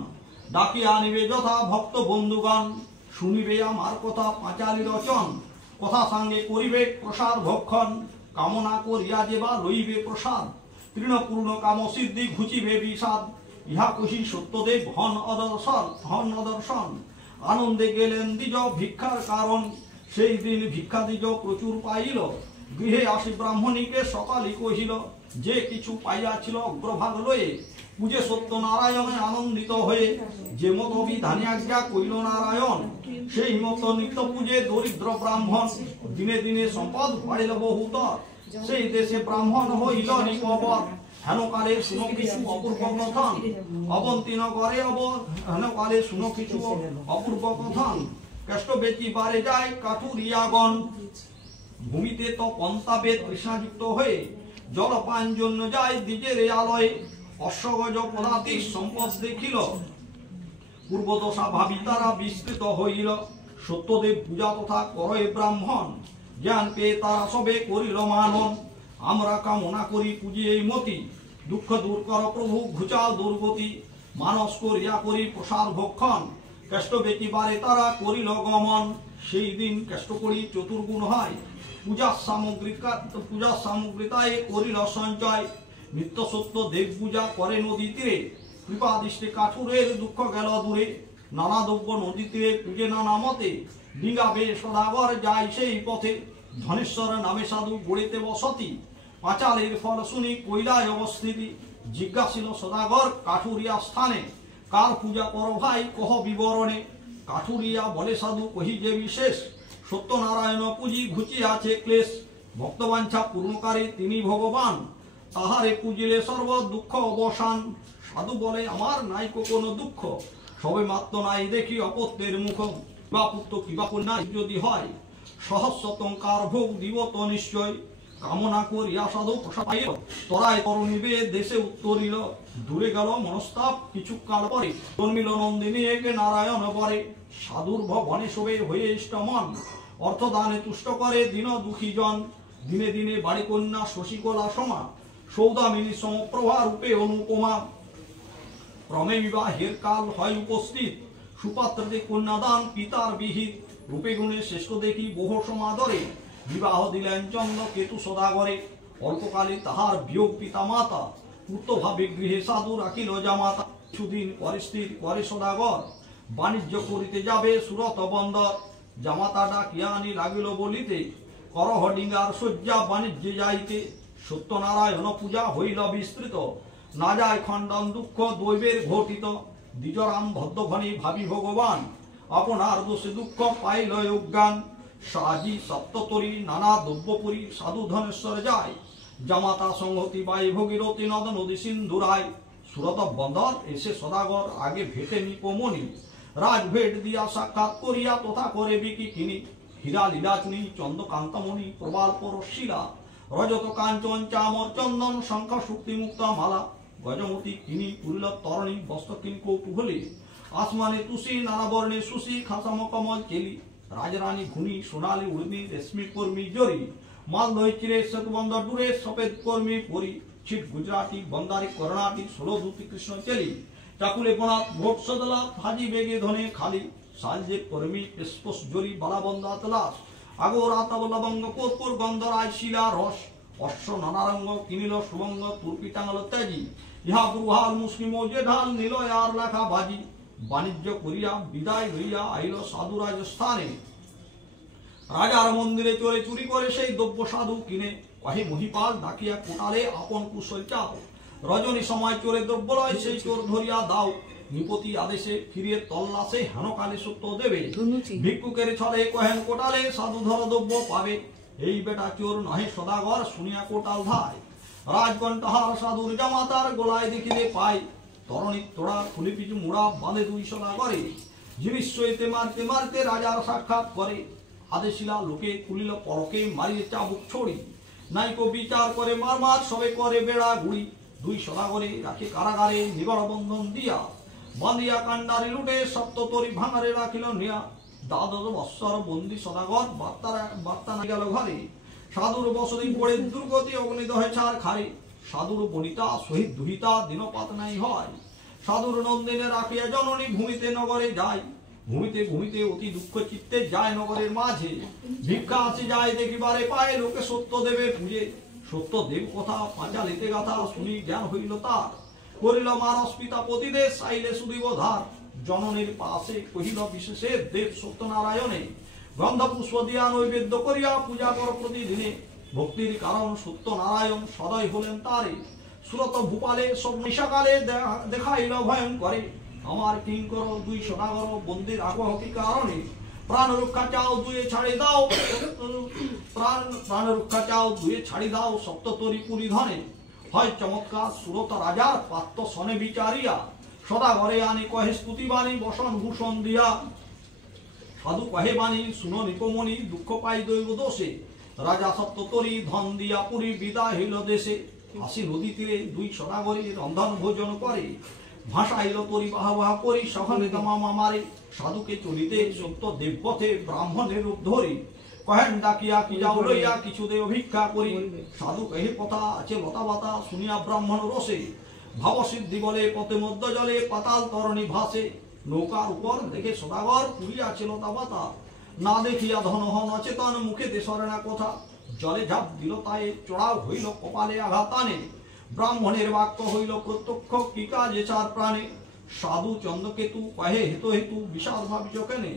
ডাকিয়া আনিবে যথা ভক্ত বন্ধুগণ। শুনিবে আমার কথা পাঁচালি রচন, কথা সঙ্গে করিবে প্রসাদ ভক্ষণ। কামনা করিয়া যেবা লইবে প্রসাদ, তৃণপূর্ণ কাম সিদ্ধি ঘুচিবে বিষাদ। ইহা কহি সত্যদেব হন অদর্শন, আনন্দে গেলেন দ্বিজ ভিক্ষার কারণ। সেই দিন ভিক্ষা দ্বিজ প্রচুর পাইল, গৃহে আসি ব্রাহ্মণীকে সকালই কহিল। যে কিছু পাইয়াছিল অগ্রভাগ লয়ে, পূজে সত্যনারায়ণে আনন্দিত হয়ে। যে মত বিধানে আজ্ঞা কইল নারায়ণ, সেই মত নিত্য পূজে দরিদ্র ব্রাহ্মণ। দিনে দিনে সম্পদ বাড়িল বহুতর, সেই দেশে ব্রাহ্মণ হইল নিকবর। হেনকালে শুনো কিছু অপূর্ব কথন, অবন্তী নগরে হেনকালে শুনো কিছু অপূর্ব কথন। কেষ্ট বেচি বারে যায় কাঠুরিয়াগণ, ভূমিতে তো পন্তাবে তৃষ্ণাযুক্ত হয়ে। জলপান জন্য যায় দ্বিজের আলয়ে। অশ্বগজ পদাতিক সম্পদ দেখিল, পূর্বদশা ভাবি তারা বিস্তৃত হইল। সত্যদেব পূজা তথা করে ব্রাহ্মণ, জ্ঞান পেয়ে তারা সবে করিল মানন। আমরা কামনা করি পুজি এই মতি, দুঃখ দূর কর প্রভু ঘুচাল দুর্গতি। মানস করিয়া করি প্রসাদ ভক্ষণ, কেষ্ট বেটিবারে তারা করিল গমন। সেই দিন কেষ্ট করি চতুর্গুণ হয়, পূজার সামগ্রিতায় করিল সঞ্চয়। নিত্য সত্য দেব পূজা করে নদী তীরে, কৃপা দৃষ্টি কাঠুরের দুঃখ গেল দূরে। নানা দ্রব্য নদী তীরে পূজে নানা মতে, ডিঙ্গাবে সদাগর যায় সেই পথে। ধনেশ্বর নামে সাধু গড়িতে বসতি, পাঁচালের ফল শুনি কৈলায় অবস্থিতি। জিজ্ঞাসিল সদাগর কাঠুরিয়া স্থানে, কার পূজা কর ভাই কহ বিবরণে। কাঠুরিয়া বলে সাধু কহি যে বিশেষ, সত্যনারায়ণ পুঁজি ঘুচিয়াছে ক্লেশ। ভক্তবাঞ্ছা পূর্ণকারী তিনি ভগবান, তাহারে পুজিলে সর্ব দুঃখ অবসান। সাধু বলে আমার নাই কোনো দুঃখ, সবে মাত্র নাই দেখি অপত্যের মুখ। কিবা পুত্র কিবা কন্যা যদি হয়, সহস্রতঙ্কার ভোগ দিব তো নিশ্চয়। কামনা করিয়া সাধু প্রসাদ পাইল, তরায় তরণীবে দেশে উত্তরিল। দূরে গেল মনস্তাপ কিছু কাল পরে, জন্মিল নন্দিনী একে নারায়ণ পরে। সাধুর ভবনে শোভে হয়ে ইষ্টমন, অর্থদানে তুষ্ট করে দীন দুঃখী জন। দিনে দিনে বাড়ি কন্যা শশীকলা সমা, সৌদামিনী সমপ্রভা রূপে অনুপমা। ক্রমে বিবাহের কাল হয় উপস্থিত, সুপাত্রতে কন্যাদান পিতার বিহিত। রূপে গুণে শ্রেষ্ঠ দেখি বহু সমাদরে, বিবাহ দিলেন চন্দ্র কেতু সদাগরে। অল্পকালে তাহার বিয়োগ পিতা মাতা, পূর্তভাবে গৃহে সাধু রাখিল জামাতা। কিছুদিন পরে স্থির করে সদাগর বাণিজ্য করিতে যাবে সুরত বন্দর। জামাতা ডাকিয়া আনি লাগিল বলিতে করহ ডিঙ্গার শয্যা বাণিজ্যে যাইতে। সত্যনারায়ণ পূজা হইল বিস্তৃত, না যায় খণ্ডন দুঃখ দৈবের ঘটিত। দ্বিজরাম ভদ্রঘনি ভাবি ভগবান, আপনার দোষে দুঃখ পাইল অজ্ঞান। সাজি সপ্ততরী নানা দ্রব্যপুরী সাধু ধনেশ্বর যায়। জামাতা সংহতি বাই ভগীরথী নদ নদী সিন্ধুরায়। সুরত বন্দর এসে সদাগর আগে ভেটে নিপমণি। রাজভেট দিয়া সাক্ষাৎ করিয়া তথা করে বিকি কিনি। হীরা লীলাচুনি চন্দ্রকান্তমণি প্রবাল পরশিলা। রজত কাঞ্চন চামর চন্দন শঙ্খ শুক্তি মুক্তা মালা। গজমতি কিনি পুরিল তরণী বস্ত্র কিন কৌতূহলী। আসমানে তুষি নানা বর্ণে সুশি খাসাম কমল চেলি। রাজরানী ঘুনি সোনালী উর্মি রেশমি কর্মী জরি। মালদহ চিরে সেতুবন্দর ডুরে সফেদ কর্মী পরি। ছিট গুজরাটি বন্দারি কর্ণাটি 16 দূতি কৃষ্ণ চেলি। চাকুলে বনাত ভোট সদলা হাজি বেগে ধনে খালি। সালজে কর্মী পেশপোষ জরি বালাবন্দা তলাশ। আগোরা তবলবঙ্গ কর্পূর গন্ধরায় শিলা রস। অশ্ব নানা রঙ্গ কিনিল সুবঙ্গ তুর্পি টাঙ্গল তেজি। ইহা ব্রুহাল মুসলিম যে ঢাল নিল আর লেখা বাজি। বাণিজ্য করিয়া বিদায় লইয়া আইল সাধু রাজস্থানে। রাজার মন্দিরে চলে চুরি করে সেই দ্রব্য সাধু কিনে। কহে মহিপাল ডাকিয়া কোটালে আপন কুশল চাও। রজনী সময় চোরে দ্রব্য লয় সেই চোর ধরিয়া দাও। নিপতি আদেশে ফিরিয়ে তল্লাশে হেনকালে সত্য দেবে। ভিক্ষুকের ছলে কহেন কোটালে সাধু ধর দ্রব্য পাবে। এই বেটা চোর নহে সদাগর শুনিয়া কোটাল ধায়। রাজকণ্ঠহার সাধুর জামাতার গোলায় দেখিলে পায়। তরণী তোড়া খুলি পিছু মুড়া বাঁধে 2 সদাগরে। জিনিস সইতে মারতে মারতে রাজার সাক্ষাৎ করে। আদেশিলা লোকে কুলিল পরকে মারিয়ে চাবুক ছড়ি। নাইকো বিচার করে মারমার সবে করে বেড়া গুড়ি। 2 সদাগরে রাখে কারাগারে নিগড় বন্ধন দিয়া। বাঁধিয়া কান্ডারি লুটে সপ্ততরী ভাঙারে রাখিল নিয়া। 12 বৎসর বন্দি সদাগর বার্তা না গেল ঘরে। সাধুর বসতি পড়ে দুর্গতি অগ্নিদহে ছাড় খারে। সাধুর বনিতা শহীদ দুহিতা দিনপাত নাই হয়। সাধুর নন্দিনে রাখিয়া জননী ভূমিতে নগরে যায়। ভূমিতে ভূমিতে অতি দুঃখ চিত্তে যায় নগরের মাঝে। ভিক্ষা আসি যায় দেখিবারে পায় লোকে সত্য দেবে পূজে। সত্য দেব কথা পাঁচালিতে গাথা শুনি জ্ঞান হইল তার। করিল মানস পিতা পতিদেশ চাইলে সুদীব ধার। জননীর পাশে কহিল বিশেষে দেব সত্যনারায়ণে। গন্ধ পুষ্প দিয়া নৈবেদ্য করিয়া পূজা কর প্রতিদিনে। ভক্তির কারণ সত্যনারায়ণ সদয় হলেন তারে। সুরত ভূপালে সব নিশাকালে দেখাইল ভয়ঙ্করে। আমার কিঙ্কর 2 সদাগর বন্দির আগ্রহ কি কারণে। প্রাণ রক্ষা চাও দুয়ে ছাড়ি দাও। প্রাণ রক্ষা চাও দুয়ে ছাড়ি দাও সপ্ততরী পুরী ধনে। হয় চমৎকার সুরত রাজার পাত্র সনে বিচারিয়া। সদাগরে আনি কহে স্তুতি বাণী বসন ভূষণ দিয়া। সাধু কহে বাণী শুনো নিপমণি দুঃখ পাই দৈব দোষে। রাজা সপ্ততরী ধন দিয়া পুরী বিদায় হইল দেশে। হাসি নদী তীরে 2 সদাগরে রন্ধন ভোজন করে। ভাষাইল তরি বাহা করি সহনে তামা মারে। সাধুকে চলিতে সত্য দেবপথে ব্রাহ্মণের রূপ ধরে। কহেন ডাকিয়া কি যাও লইয়া কিছু দে ভিক্ষা করি। সাধু কহে কথা আছে লতা বাতা শুনিয়া ব্রাহ্মণ রসে। ভাবসিদ্ধি বলে পথে মধ্য জলে পাতাল তরণী ভাসে। নৌকার উপর দেখে সদাগর পুরী আছে লতা বাতা। না দেখিয়া ধন হন অচেতন মুখে দেশরে না কথা। জলে ঝাঁপ দিল তাই চড়াও হইল কপালে আঘাত আনে। ব্রাহ্মণের বাক্য হইল প্রত্যক্ষ কি কাজে চার প্রাণে। সাধু চন্দ্রকেতু কহে হেতু হেতু বিষাদ ভাবিছ কেনে।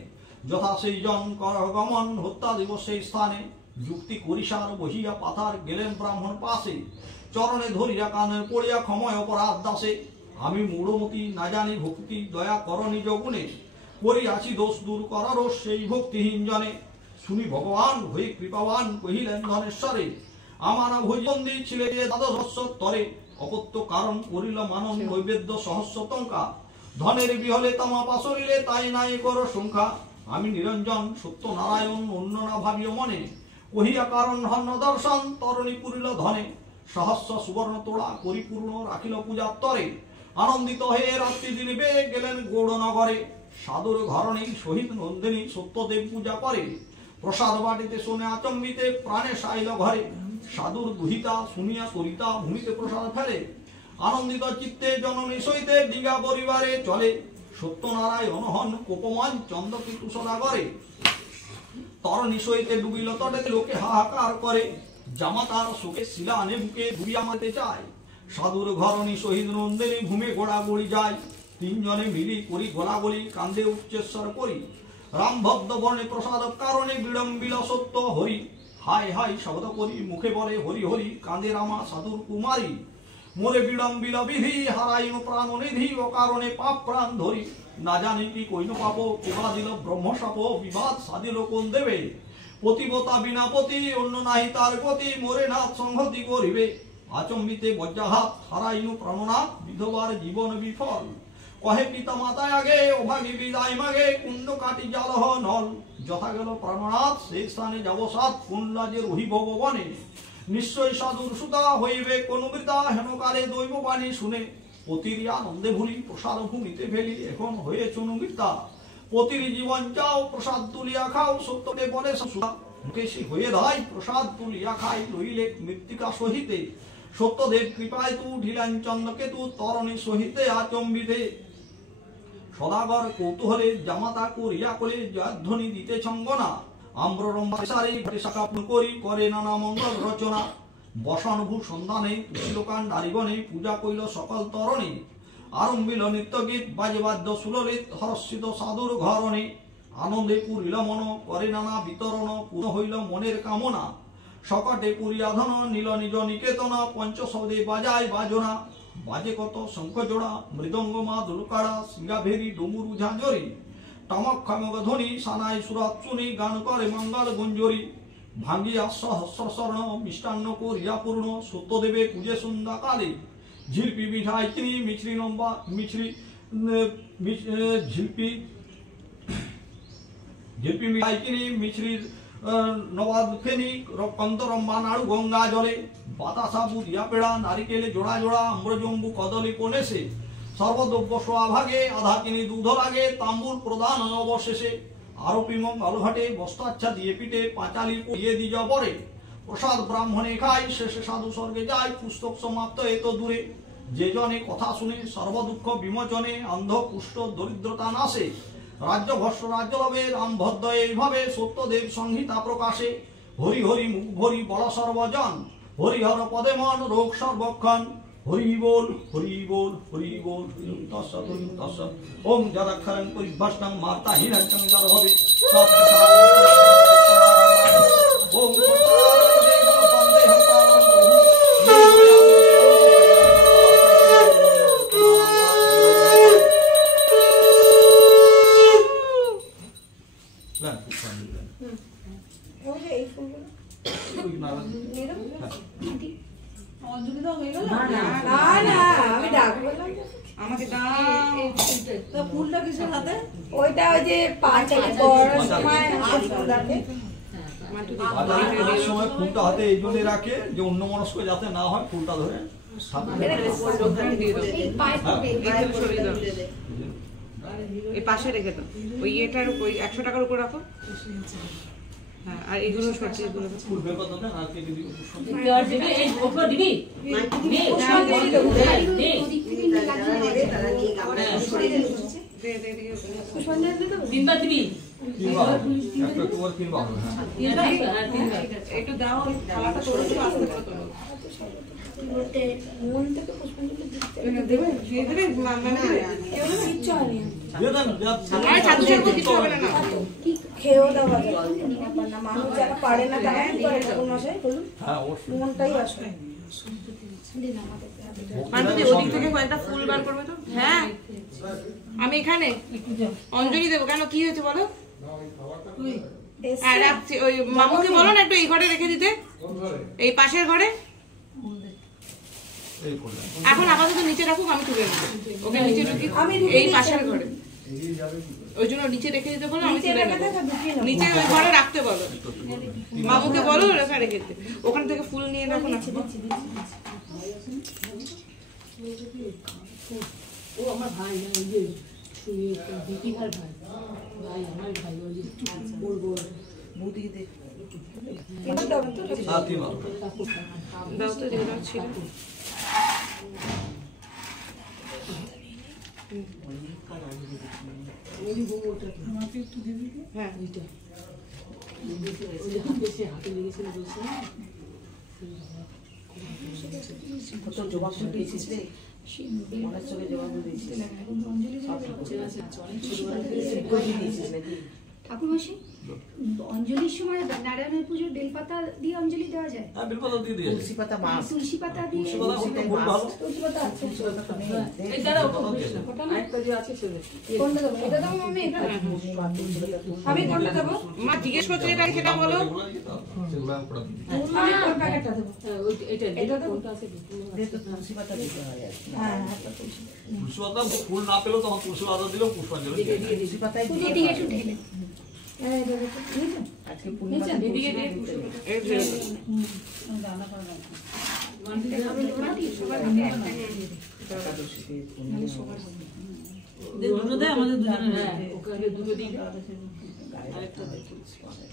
যথা সেই জন কর গমন হত্যা দিবস সেই স্থানে। যুক্তি করিসার বহিয়া পাথার গেলেন ব্রাহ্মণ পাশে। চরণে ধরিয়া কানে পড়িয়া ক্ষময় অপরাধ দাসে। আমি মূঢ়মতি না জানি ভক্তি দয়া কর নিজ গুণে। করিয়াছি দোষ দূর করার সেই ভক্তিহীন জনে। শুনি ভগবান হয়ে কৃপাবান কহিলেন ধনেশ্বরে। আমার ভোজবন্দি ছিলে যে 12 তরে। অপত্য কারণ করিল মানন নৈবেদ্য সহস্র টঙ্কা। ধনের বিহলে তামা পাশরিলে তাই নাই কর সংখ্যা। আমি নিরঞ্জন সত্যনারায়ণ অন্য না ভাবিও মনে। কহিয়া কারণ হন্য দর্শন তরণী পুরিল ধনে। সহস্র সুবর্ণ তোড়া পরিপূর্ণ রাখিল পূজার তরে। আনন্দিত হয়ে রাত্রি দিন বেয়ে গেলেন গৌড়নগরে। সাধুর ঘরণী শহীদ নন্দিনী সত্যদেব পূজা করে। প্রসাদ বাটিতে শোনে আচম্বিতে প্রাণে সাইল ঘরে। সাধুর দুহিতা শুনিয়া সরিতা ভূমিতে প্রসাদ ফেলে। আনন্দিত চিত্তে জননী সইতে ডিঙ্গা পরিবারে চলে। সত্যনারায়ণ হন কোপমান চন্দ্রকেতু সদাগরে। তরণী সইতে ডুবিল তটে লোকে হাহাকার করে। জামাতার শোকে শিলা আনে বুকে ডুবিয়া মারতে চায়। সাধুর ঘরণী শহীদ নন্দিনী ভূমে গোড়াগড়ি যায়, তিনজনে মিলি করি গোলাগলি, কান্দে উচ্চেশ্বর করি, রাম ভক্ত বর্ণে প্রসাদ কারণে বিড়ম্বিল সত্য হরি, হায় হায় শব্দ করি মুখে বলে হরি হরি, কাঁদে রামা সাধুর কুমারী, মোরে বিড়ম্বিল বিধি হারাইন প্রাণ নিধি, ও কারণে পাপ প্রাণ ধরি, না জানি কি কইন পাপ, কোবা দিল ব্রহ্মশাপ, বিবাদ সাধিল কোন দেবে, পতিবতা বিনাপতি অন্য নাহি তার গতি, মোরে নাথ সংহতি করিবে, আচম্বিতে বজ্রাঘাত হারাইনু প্রাণনাথ, বিধবার জীবন বিফল, কহে পিতা মাতায় আগে অভাগী বিদায় মাগে, কুণ্ড কাটি জালহ নল, যথা গেল প্রাণনাথ সেই স্থানে যাব সাত, কুণ্ডলাজে রহিব বনে, নিশ্চয় সাধুর সুতা হইবে কোন বৃতা, হেনকালে দৈব বাণী শুনে, পতির আনন্দে ভুলি প্রসাদ ভূমিতে ফেলি, এখন হয়েছ অনুবৃত্তা, পতির জীবন চাও প্রসাদ তুলিয়া খাও, সত্যকে বলে মুকেশী হয়ে ধাই প্রসাদ তুলিয়া খাই, লইলে মৃত্তিকা সহিতে, সত্যদেব কৃপায় তু ঢিলান চন্দ্রকেতু, তরণী সহিতে আচম্বিতে, সদাগর কৌতূহলে জামাতা করিয়া কোলে, জয়ধ্বনি দিতে ছঙ্গনা, আম্ররম্বাসারে শাখা করি করে নানা মঙ্গল রচনা, বসনভূ সন্ধানে তুষিলোকান নারীগণে, পূজা কইল সকল তরণী, আরম্ভিল নৃত্য গীত বাজে বাদ্য সুললিত, হর্ষিত সাধুর ঘরণে, আনন্দে পুরিল মন করে নানা বিতরণ, পূর্ণ হইল মনের কামনা, সকটে পুরিয়া ধন নীল নিজ নিকেতন, পঞ্চশব্দে বাজায় বাজনা, বাজে কত শঙ্খ জোড়া মৃদঙ্গ মা দুলকাড়া, সিঙ্গা ভেরি ডুমুরু ঝাঁঝরি, টমক খমক ধ্বনি সানাই সুরাত শুনি, গান করে মঙ্গল গুঞ্জরি, ভাঙ্গিয়া সহস্রস্বর্ণ মিষ্টান্ন করিয়া পূর্ণ, সত্যদেবে পূজে সন্ধ্যা কালে, ঝিলপি মিঠাই কিনি মিছরি নম্বা মিছরি ঝিলপি ঝিলপি মিঠাই কিনি মিছরির নবাদ ফেনি, কন্তরম্বা নাড়ু গঙ্গা জলে, বাতাসা বুদিয়া পেড়া নারিকেলে জোড়া জোড়া, আম্রজম্বু কদলী কোণেসে, সর্বদ্রব্য সোয়াভাগে আধা কিনি দুধ লাগে, তাম্বুর প্রদান অবশেষে, আরোপি মঙ্গল ঘটে বস্তাচ্ছা দিয়ে পিঠে, পাঁচালি দিয়ে দিজ পরে, প্রসাদ ব্রাহ্মণে খাই শেষে সাধু স্বর্গে যায়, পুস্তক সমাপ্ত এত দূরে, যে জনে কথা শুনে সর্বদুঃখ বিমোচনে, অন্ধ কুষ্ঠ দরিদ্রতা নাশে, রাজ্য ভস্য রাজ্য লবে, রাম ভদ্র এইভাবে সত্যদেব সংহিতা প্রকাশে, হরি হরি মুখ ভরি বল সর্বজন, হরিহর পদে মন রোগ সর্বক্ষণ, হরি বল হরি বল হরি বল, ওম যদাক্ষরং পরিভাষণং মাতা হিরণ্যং যদভবে, ওম অঞ্জলিটা হয়ে গেল আমি ডাকবো আমাকে দাও, তো ফুলটা কিসের হাতে? ওইটা ওই যে পাঁচালি পড়ার সময় সময় ফুলটা হাতে এই জন্য রাখে যে অন্য মনস্ক যাতে না হয়, ফুলটা ধরে এই পাশে রেখে দাও, ওই এটার ওই 100 টাকার উপর রাখো, হ্যাঁ, আর এগুলো সরছে, এগুলো ফুল বের করতে হবে আর কেটে দিও, আর দিবি এই ওপর দিবি তিনবার দিবি, তিনবার একটা তোমার তিনবার হবে, হ্যাঁ একটু দাও, থালাটা তোলো, আস্তে করে তোলো, মন থেকে পুষ্পাঞ্জলি দিতে দেবে দিয়ে দেবে, মামা দেবে, কিচ্ছু হয়নি। দিয়ে দেন আর সাথে সাথে কিছু হবে না, কি খেয়েও দেওয়া না, মানুষ যারা পারে না তারা কি করে ঠাকুর মশাই বলুন, হ্যাঁ অবশ্যই মনটাই আসবে। দিন আমাদের মানবী ওদিক থেকে কয়েকটা ফুল বার করবে তো, হ্যাঁ আমি এখানে অঞ্জলি দেবো, কেন কি হয়েছে বলো, হ্যাঁ রাখছি, ওই মামুকে বলো না একটু এই ঘরে রেখে দিতে, এই পাশের ঘরে, এখন আপাতত নিচে রাখুক, আমি তুলে নেবো ওকে, নিচে ঢুকি এই পাশের ঘরে, ওই জন্য নিচে রেখে দিতে বলো, আমি তুলে নেবো, নিচে ওই ঘরে রাখতে বলো, মামুকে বলো রেখে রেখে দিতে, ওখান থেকে ফুল নিয়ে রাখো না, ও আমার ভাই, ওই যে দীপিকার ভাই, ভাই আমার ভাই, ওই যে বলবো বৌদিকে দাও তো, যেগুলো ছিল আমাকে একটু দিবি, হ্যাঁ ওইটা ওই যে হাতে লেগেছিল বলছে না, তো জবাব দিয়েছিস রে, মনের চোখে জবাব দিয়েছিস নাকি? ঠাকুরমশাই, অঞ্জলির সময় নারায়ণের পুজোর বেলপাতা দিয়ে অঞ্জলি দেওয়া যায়? হ্যাঁ বেলপাতা দিয়ে দিয়ে তুলসী পাতা মাছ, তুলসী পাতা দিয়ে তুলসী পাতা খুব ভালো। তুলসী পাতা আছে। এই দাঁড়াও, আরেকটা যে আছে সেটা কোনটা দেবো? এটা দেবো মামি, এটা আমি কোনটা দেবো? মা জিজ্ঞেস করছে যেটা সেটা বলো। সেগুলো আমি পড়া দিই। আমি কোন প্যাকেটটা দেবো? এটা কোনটা আছে তো তুলসী পাতা দিতে হয় আর কি। হ্যাঁ, তুলসী পাতা ফুল না পেলেও তখন তুলসী পাতা দিলেও পুষ্পাঞ্জলি দিয়ে দিই। তুলসী পাতায় পুজো দিয়ে একটু ঢেলে। হ্যাঁ, এটা দেখো। নিয়েছো? আজকে পূর্ণিমাতে তুলসী এদিকে দিয়ে দিতে হবে। এই যে মাটি সবার হাতে একটা নিয়ে দিয়ে দিই। একাদশীতে পূর্ণিমা দুটো দেয় আমাদের দুজনের। হ্যাঁ, ওকে আগে দুটো দিই। আরেকটা তুলসী পাতা,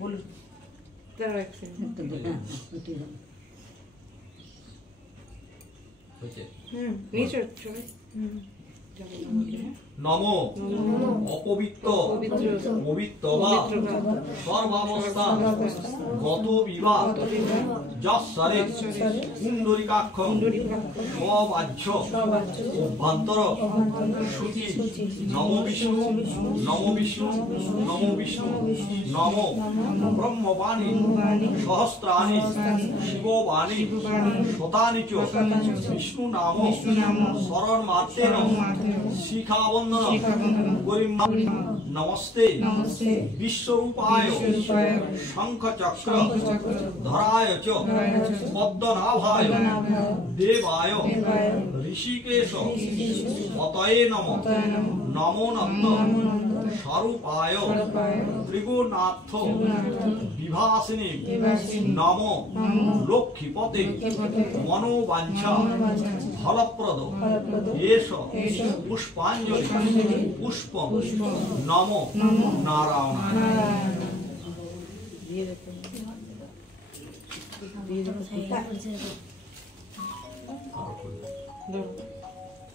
বলুন। দাঁড়াও এক সেকেন্ড। হয়েছে? নিয়েছো সবাই? নম অপবিত্র পবিত্র বা সর্বাবস্থা গত বিবাহ যশ্বরে কুণ্ডলিকাক্ষ স্ববাহ্য অভ্যন্তর শুচি নম বিষ্ণু নম বিষ্ণু নম বিষ্ণু নম ব্রহ্মবাণী সহস্রাণি শিববাণী শতানি চ বিষ্ণু নাম শরণ মাত্রেণ শিখাবন্ধন গরিম নমস্তে বিশ্বরূপায় শঙ্খচক্র ধরায় চ পদ্মনাভায় দেবায় ঋষিকেশ পতয়ে নমঃ নমো নন্দ স্বরূপায় ত্রিগুণার্থ বিভাসিনী নম লক্ষ্মীপতে মনোবাঞ্ছা ফলপ্রদ এষ পুষ্পাঞ্জলি পুষ্প নম নারায়ণ।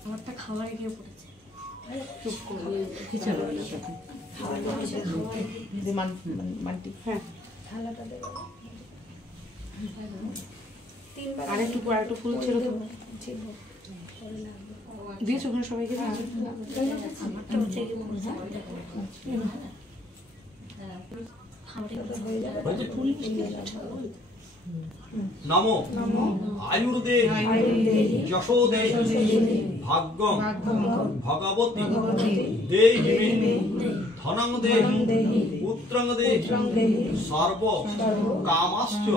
আমারটা খাবারে গিয়ে পড়েছে। থালাটা দেবো। আরেকটু ফুল ছিল তো দিয়েছো ওখানে সবাইকে দিয়েছো? আমারটা হচ্ছে গিয়ে পড়েছে। নম আয়ুর্দে যশোদে ভাগ্যং ভগবতী দেহি মে ধনং দেহি পুত্রং দেহি সর্ব কামাশ্চ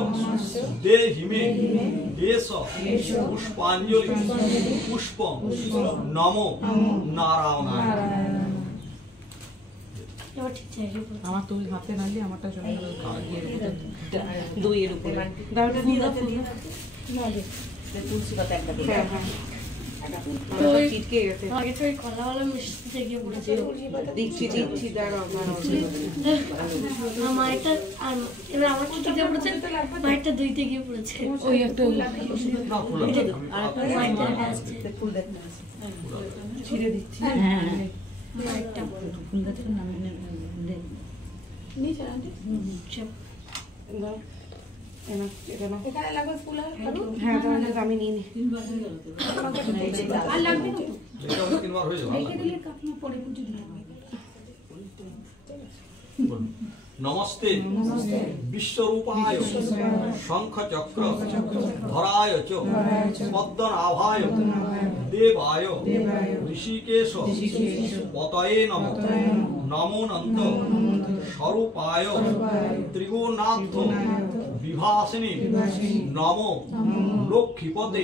দেহি মে এষ পুষ্পাঞ্জলি পুষ্প নম নারায়ণায়। এবার ঠিক জায়গায় পড়েছে। আমার তুমি হাতে না দিয়ে আমারটা চলে গেল দইয়ের উপরে দাওটা দিয়ে দাও ফুল। তুলসী পাতা একটা দিতে হ্যাঁ হবে। হ্যাঁ চিটকে গেছে। আগে তো ওই কলাওয়ালা মিষ্টিতে গিয়ে পড়েছে। দিচ্ছি দাঁড়াও মায়েরটা আর এবার আমার কি দিয়ে পড়েছে, মায়েরটা দুইতে গিয়ে পড়েছে। ওই একটা মায়েরটা আসছে ফুল দেখ না। ছিঁড়ে দিচ্ছি। মায়েরটা দাও এনা এটা নাও। এখানে লাগবে ফুল আর হ্যাঁ তাহলে আমি নিয়ে নিই। আর লাগবে না তো। এটা হচ্ছে তিনবার হয়ে যাবে। রেখে দিলে কাকিমা পরে পুজো দিলে হবে। নমস্তে বিশ্বরূপায় শঙ্খচক্র ধরায় চ পদ্মনাভায় দেবায় ঋষিকেশ পতয়ে নমঃ নমো নন্দ স্বরূপায় ত্রিগুণার্থ বিভাসিনী নম লক্ষ্মীপতে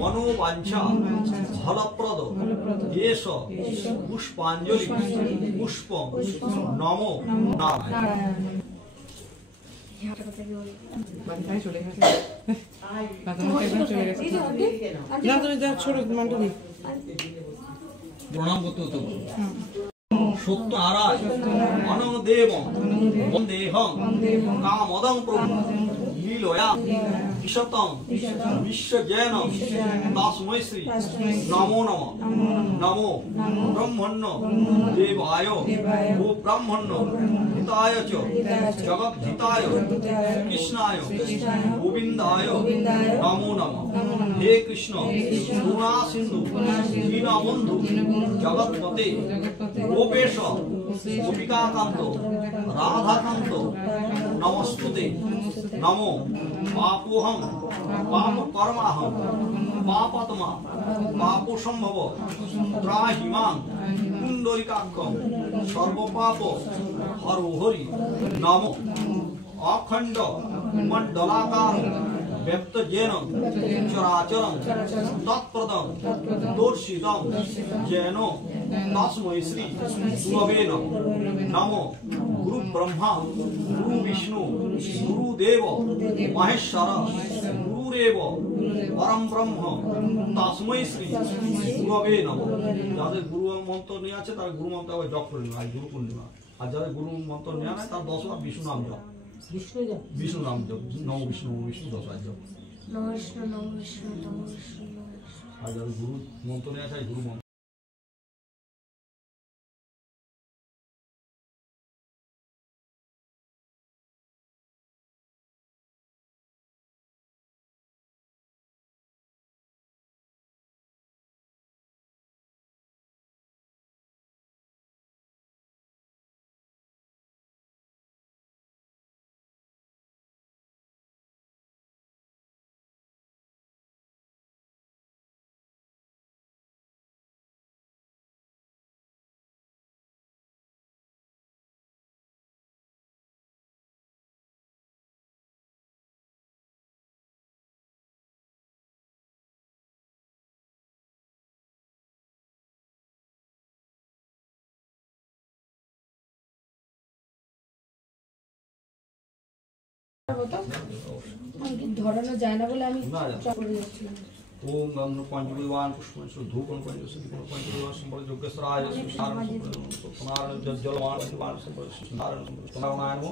মনোবাঞ্ছা ফলপ্রদ এষ পুষ্পাঞ্জলি পুষ্প নম নারায়ণ। বাড়ি চলে গেছে। চলে গেছে। না তুমি যা ছোট মানটা দিই। প্রণাম করতে হতো সত্য নারায় অনং দেব বন্দেহং কামদং প্রভু লীলয়া ঈশতং বিশ্বজেন তস্मै শ্রী নমো নমঃ নমো ব্রহ্মণ্য দেবায় ও ব্রাহ্মণ্য হিতায় চ জগদ্ধিতায় কৃষ্ণায় গোবিন্দায় নমো নমঃ। হে কৃষ্ণ করুণা সিন্ধু দীনবন্ধু জগৎপতে গোপেশ গোপিকাকান্ত রাধাকান্ত নমস্তুতে। নমো পাপোহং পাপ কর্মাহং পাপাত্মা পাপ সম্ভব ত্রাহি মাং কুণ্ডলিকাক্ষং সর্বপাপ হরো হরি। নমো অখণ্ড মণ্ডলাকার ব্যক্তজেন চরাচরং তৎপ্রদং দর্শিতং যেন তস্मै শ্রী গুরবে নমঃ। গুরু ব্রহ্মা গুরু বিষ্ণু গুরুদেব মহেশ্বর গুরুরেব পরম ব্রহ্ম তস্मै শ্রী গুরবে নমঃ। যাদের গুরু মন্ত্র নিয়ে আছে তারা গুরু মন্ত্র আবার জপ করে নেবে, আজ গুরু পূর্ণিমা। আর যাদের গুরু মন্ত্র নেওয়া নাই তার 10 বার বিষ্ণু নাম জপ, বিষ্ণু নাম জপ, নম বিষ্ণু 10 বার জপ। আর যাদের গুরু মন্ত্র নিয়ে আছে গুরু মন্ত্র ধরানো যায় না বলে আমি ओम गंग पंचविवान पुष्पन धूपन पंचविवान पंचविवान संबल योगेश्वराय सुसारण सुनारण जलवान शिवान संबल सुनारण तनावनाय नमो।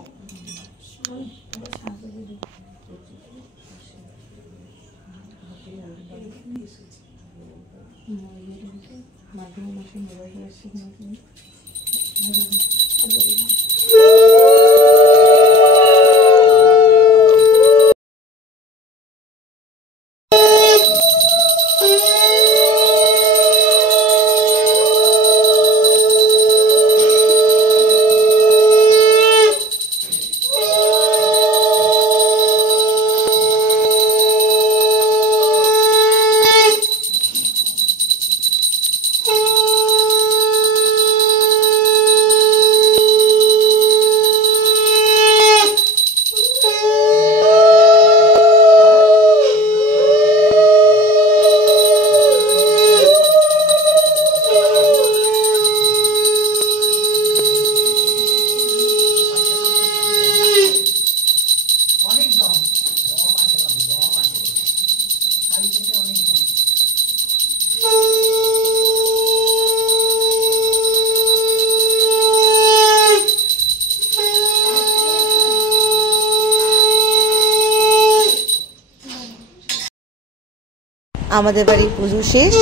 আমাদের বাড়ির পুজো শেষ,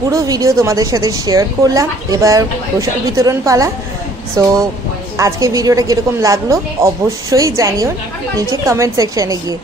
পুরো ভিডিও তোমাদের সাথে শেয়ার করলাম। এবার প্রসাদ বিতরণ পালা। সো আজকে ভিডিওটা কিরকম লাগলো অবশ্যই জানিও নিচে কমেন্ট সেকশনে গিয়ে।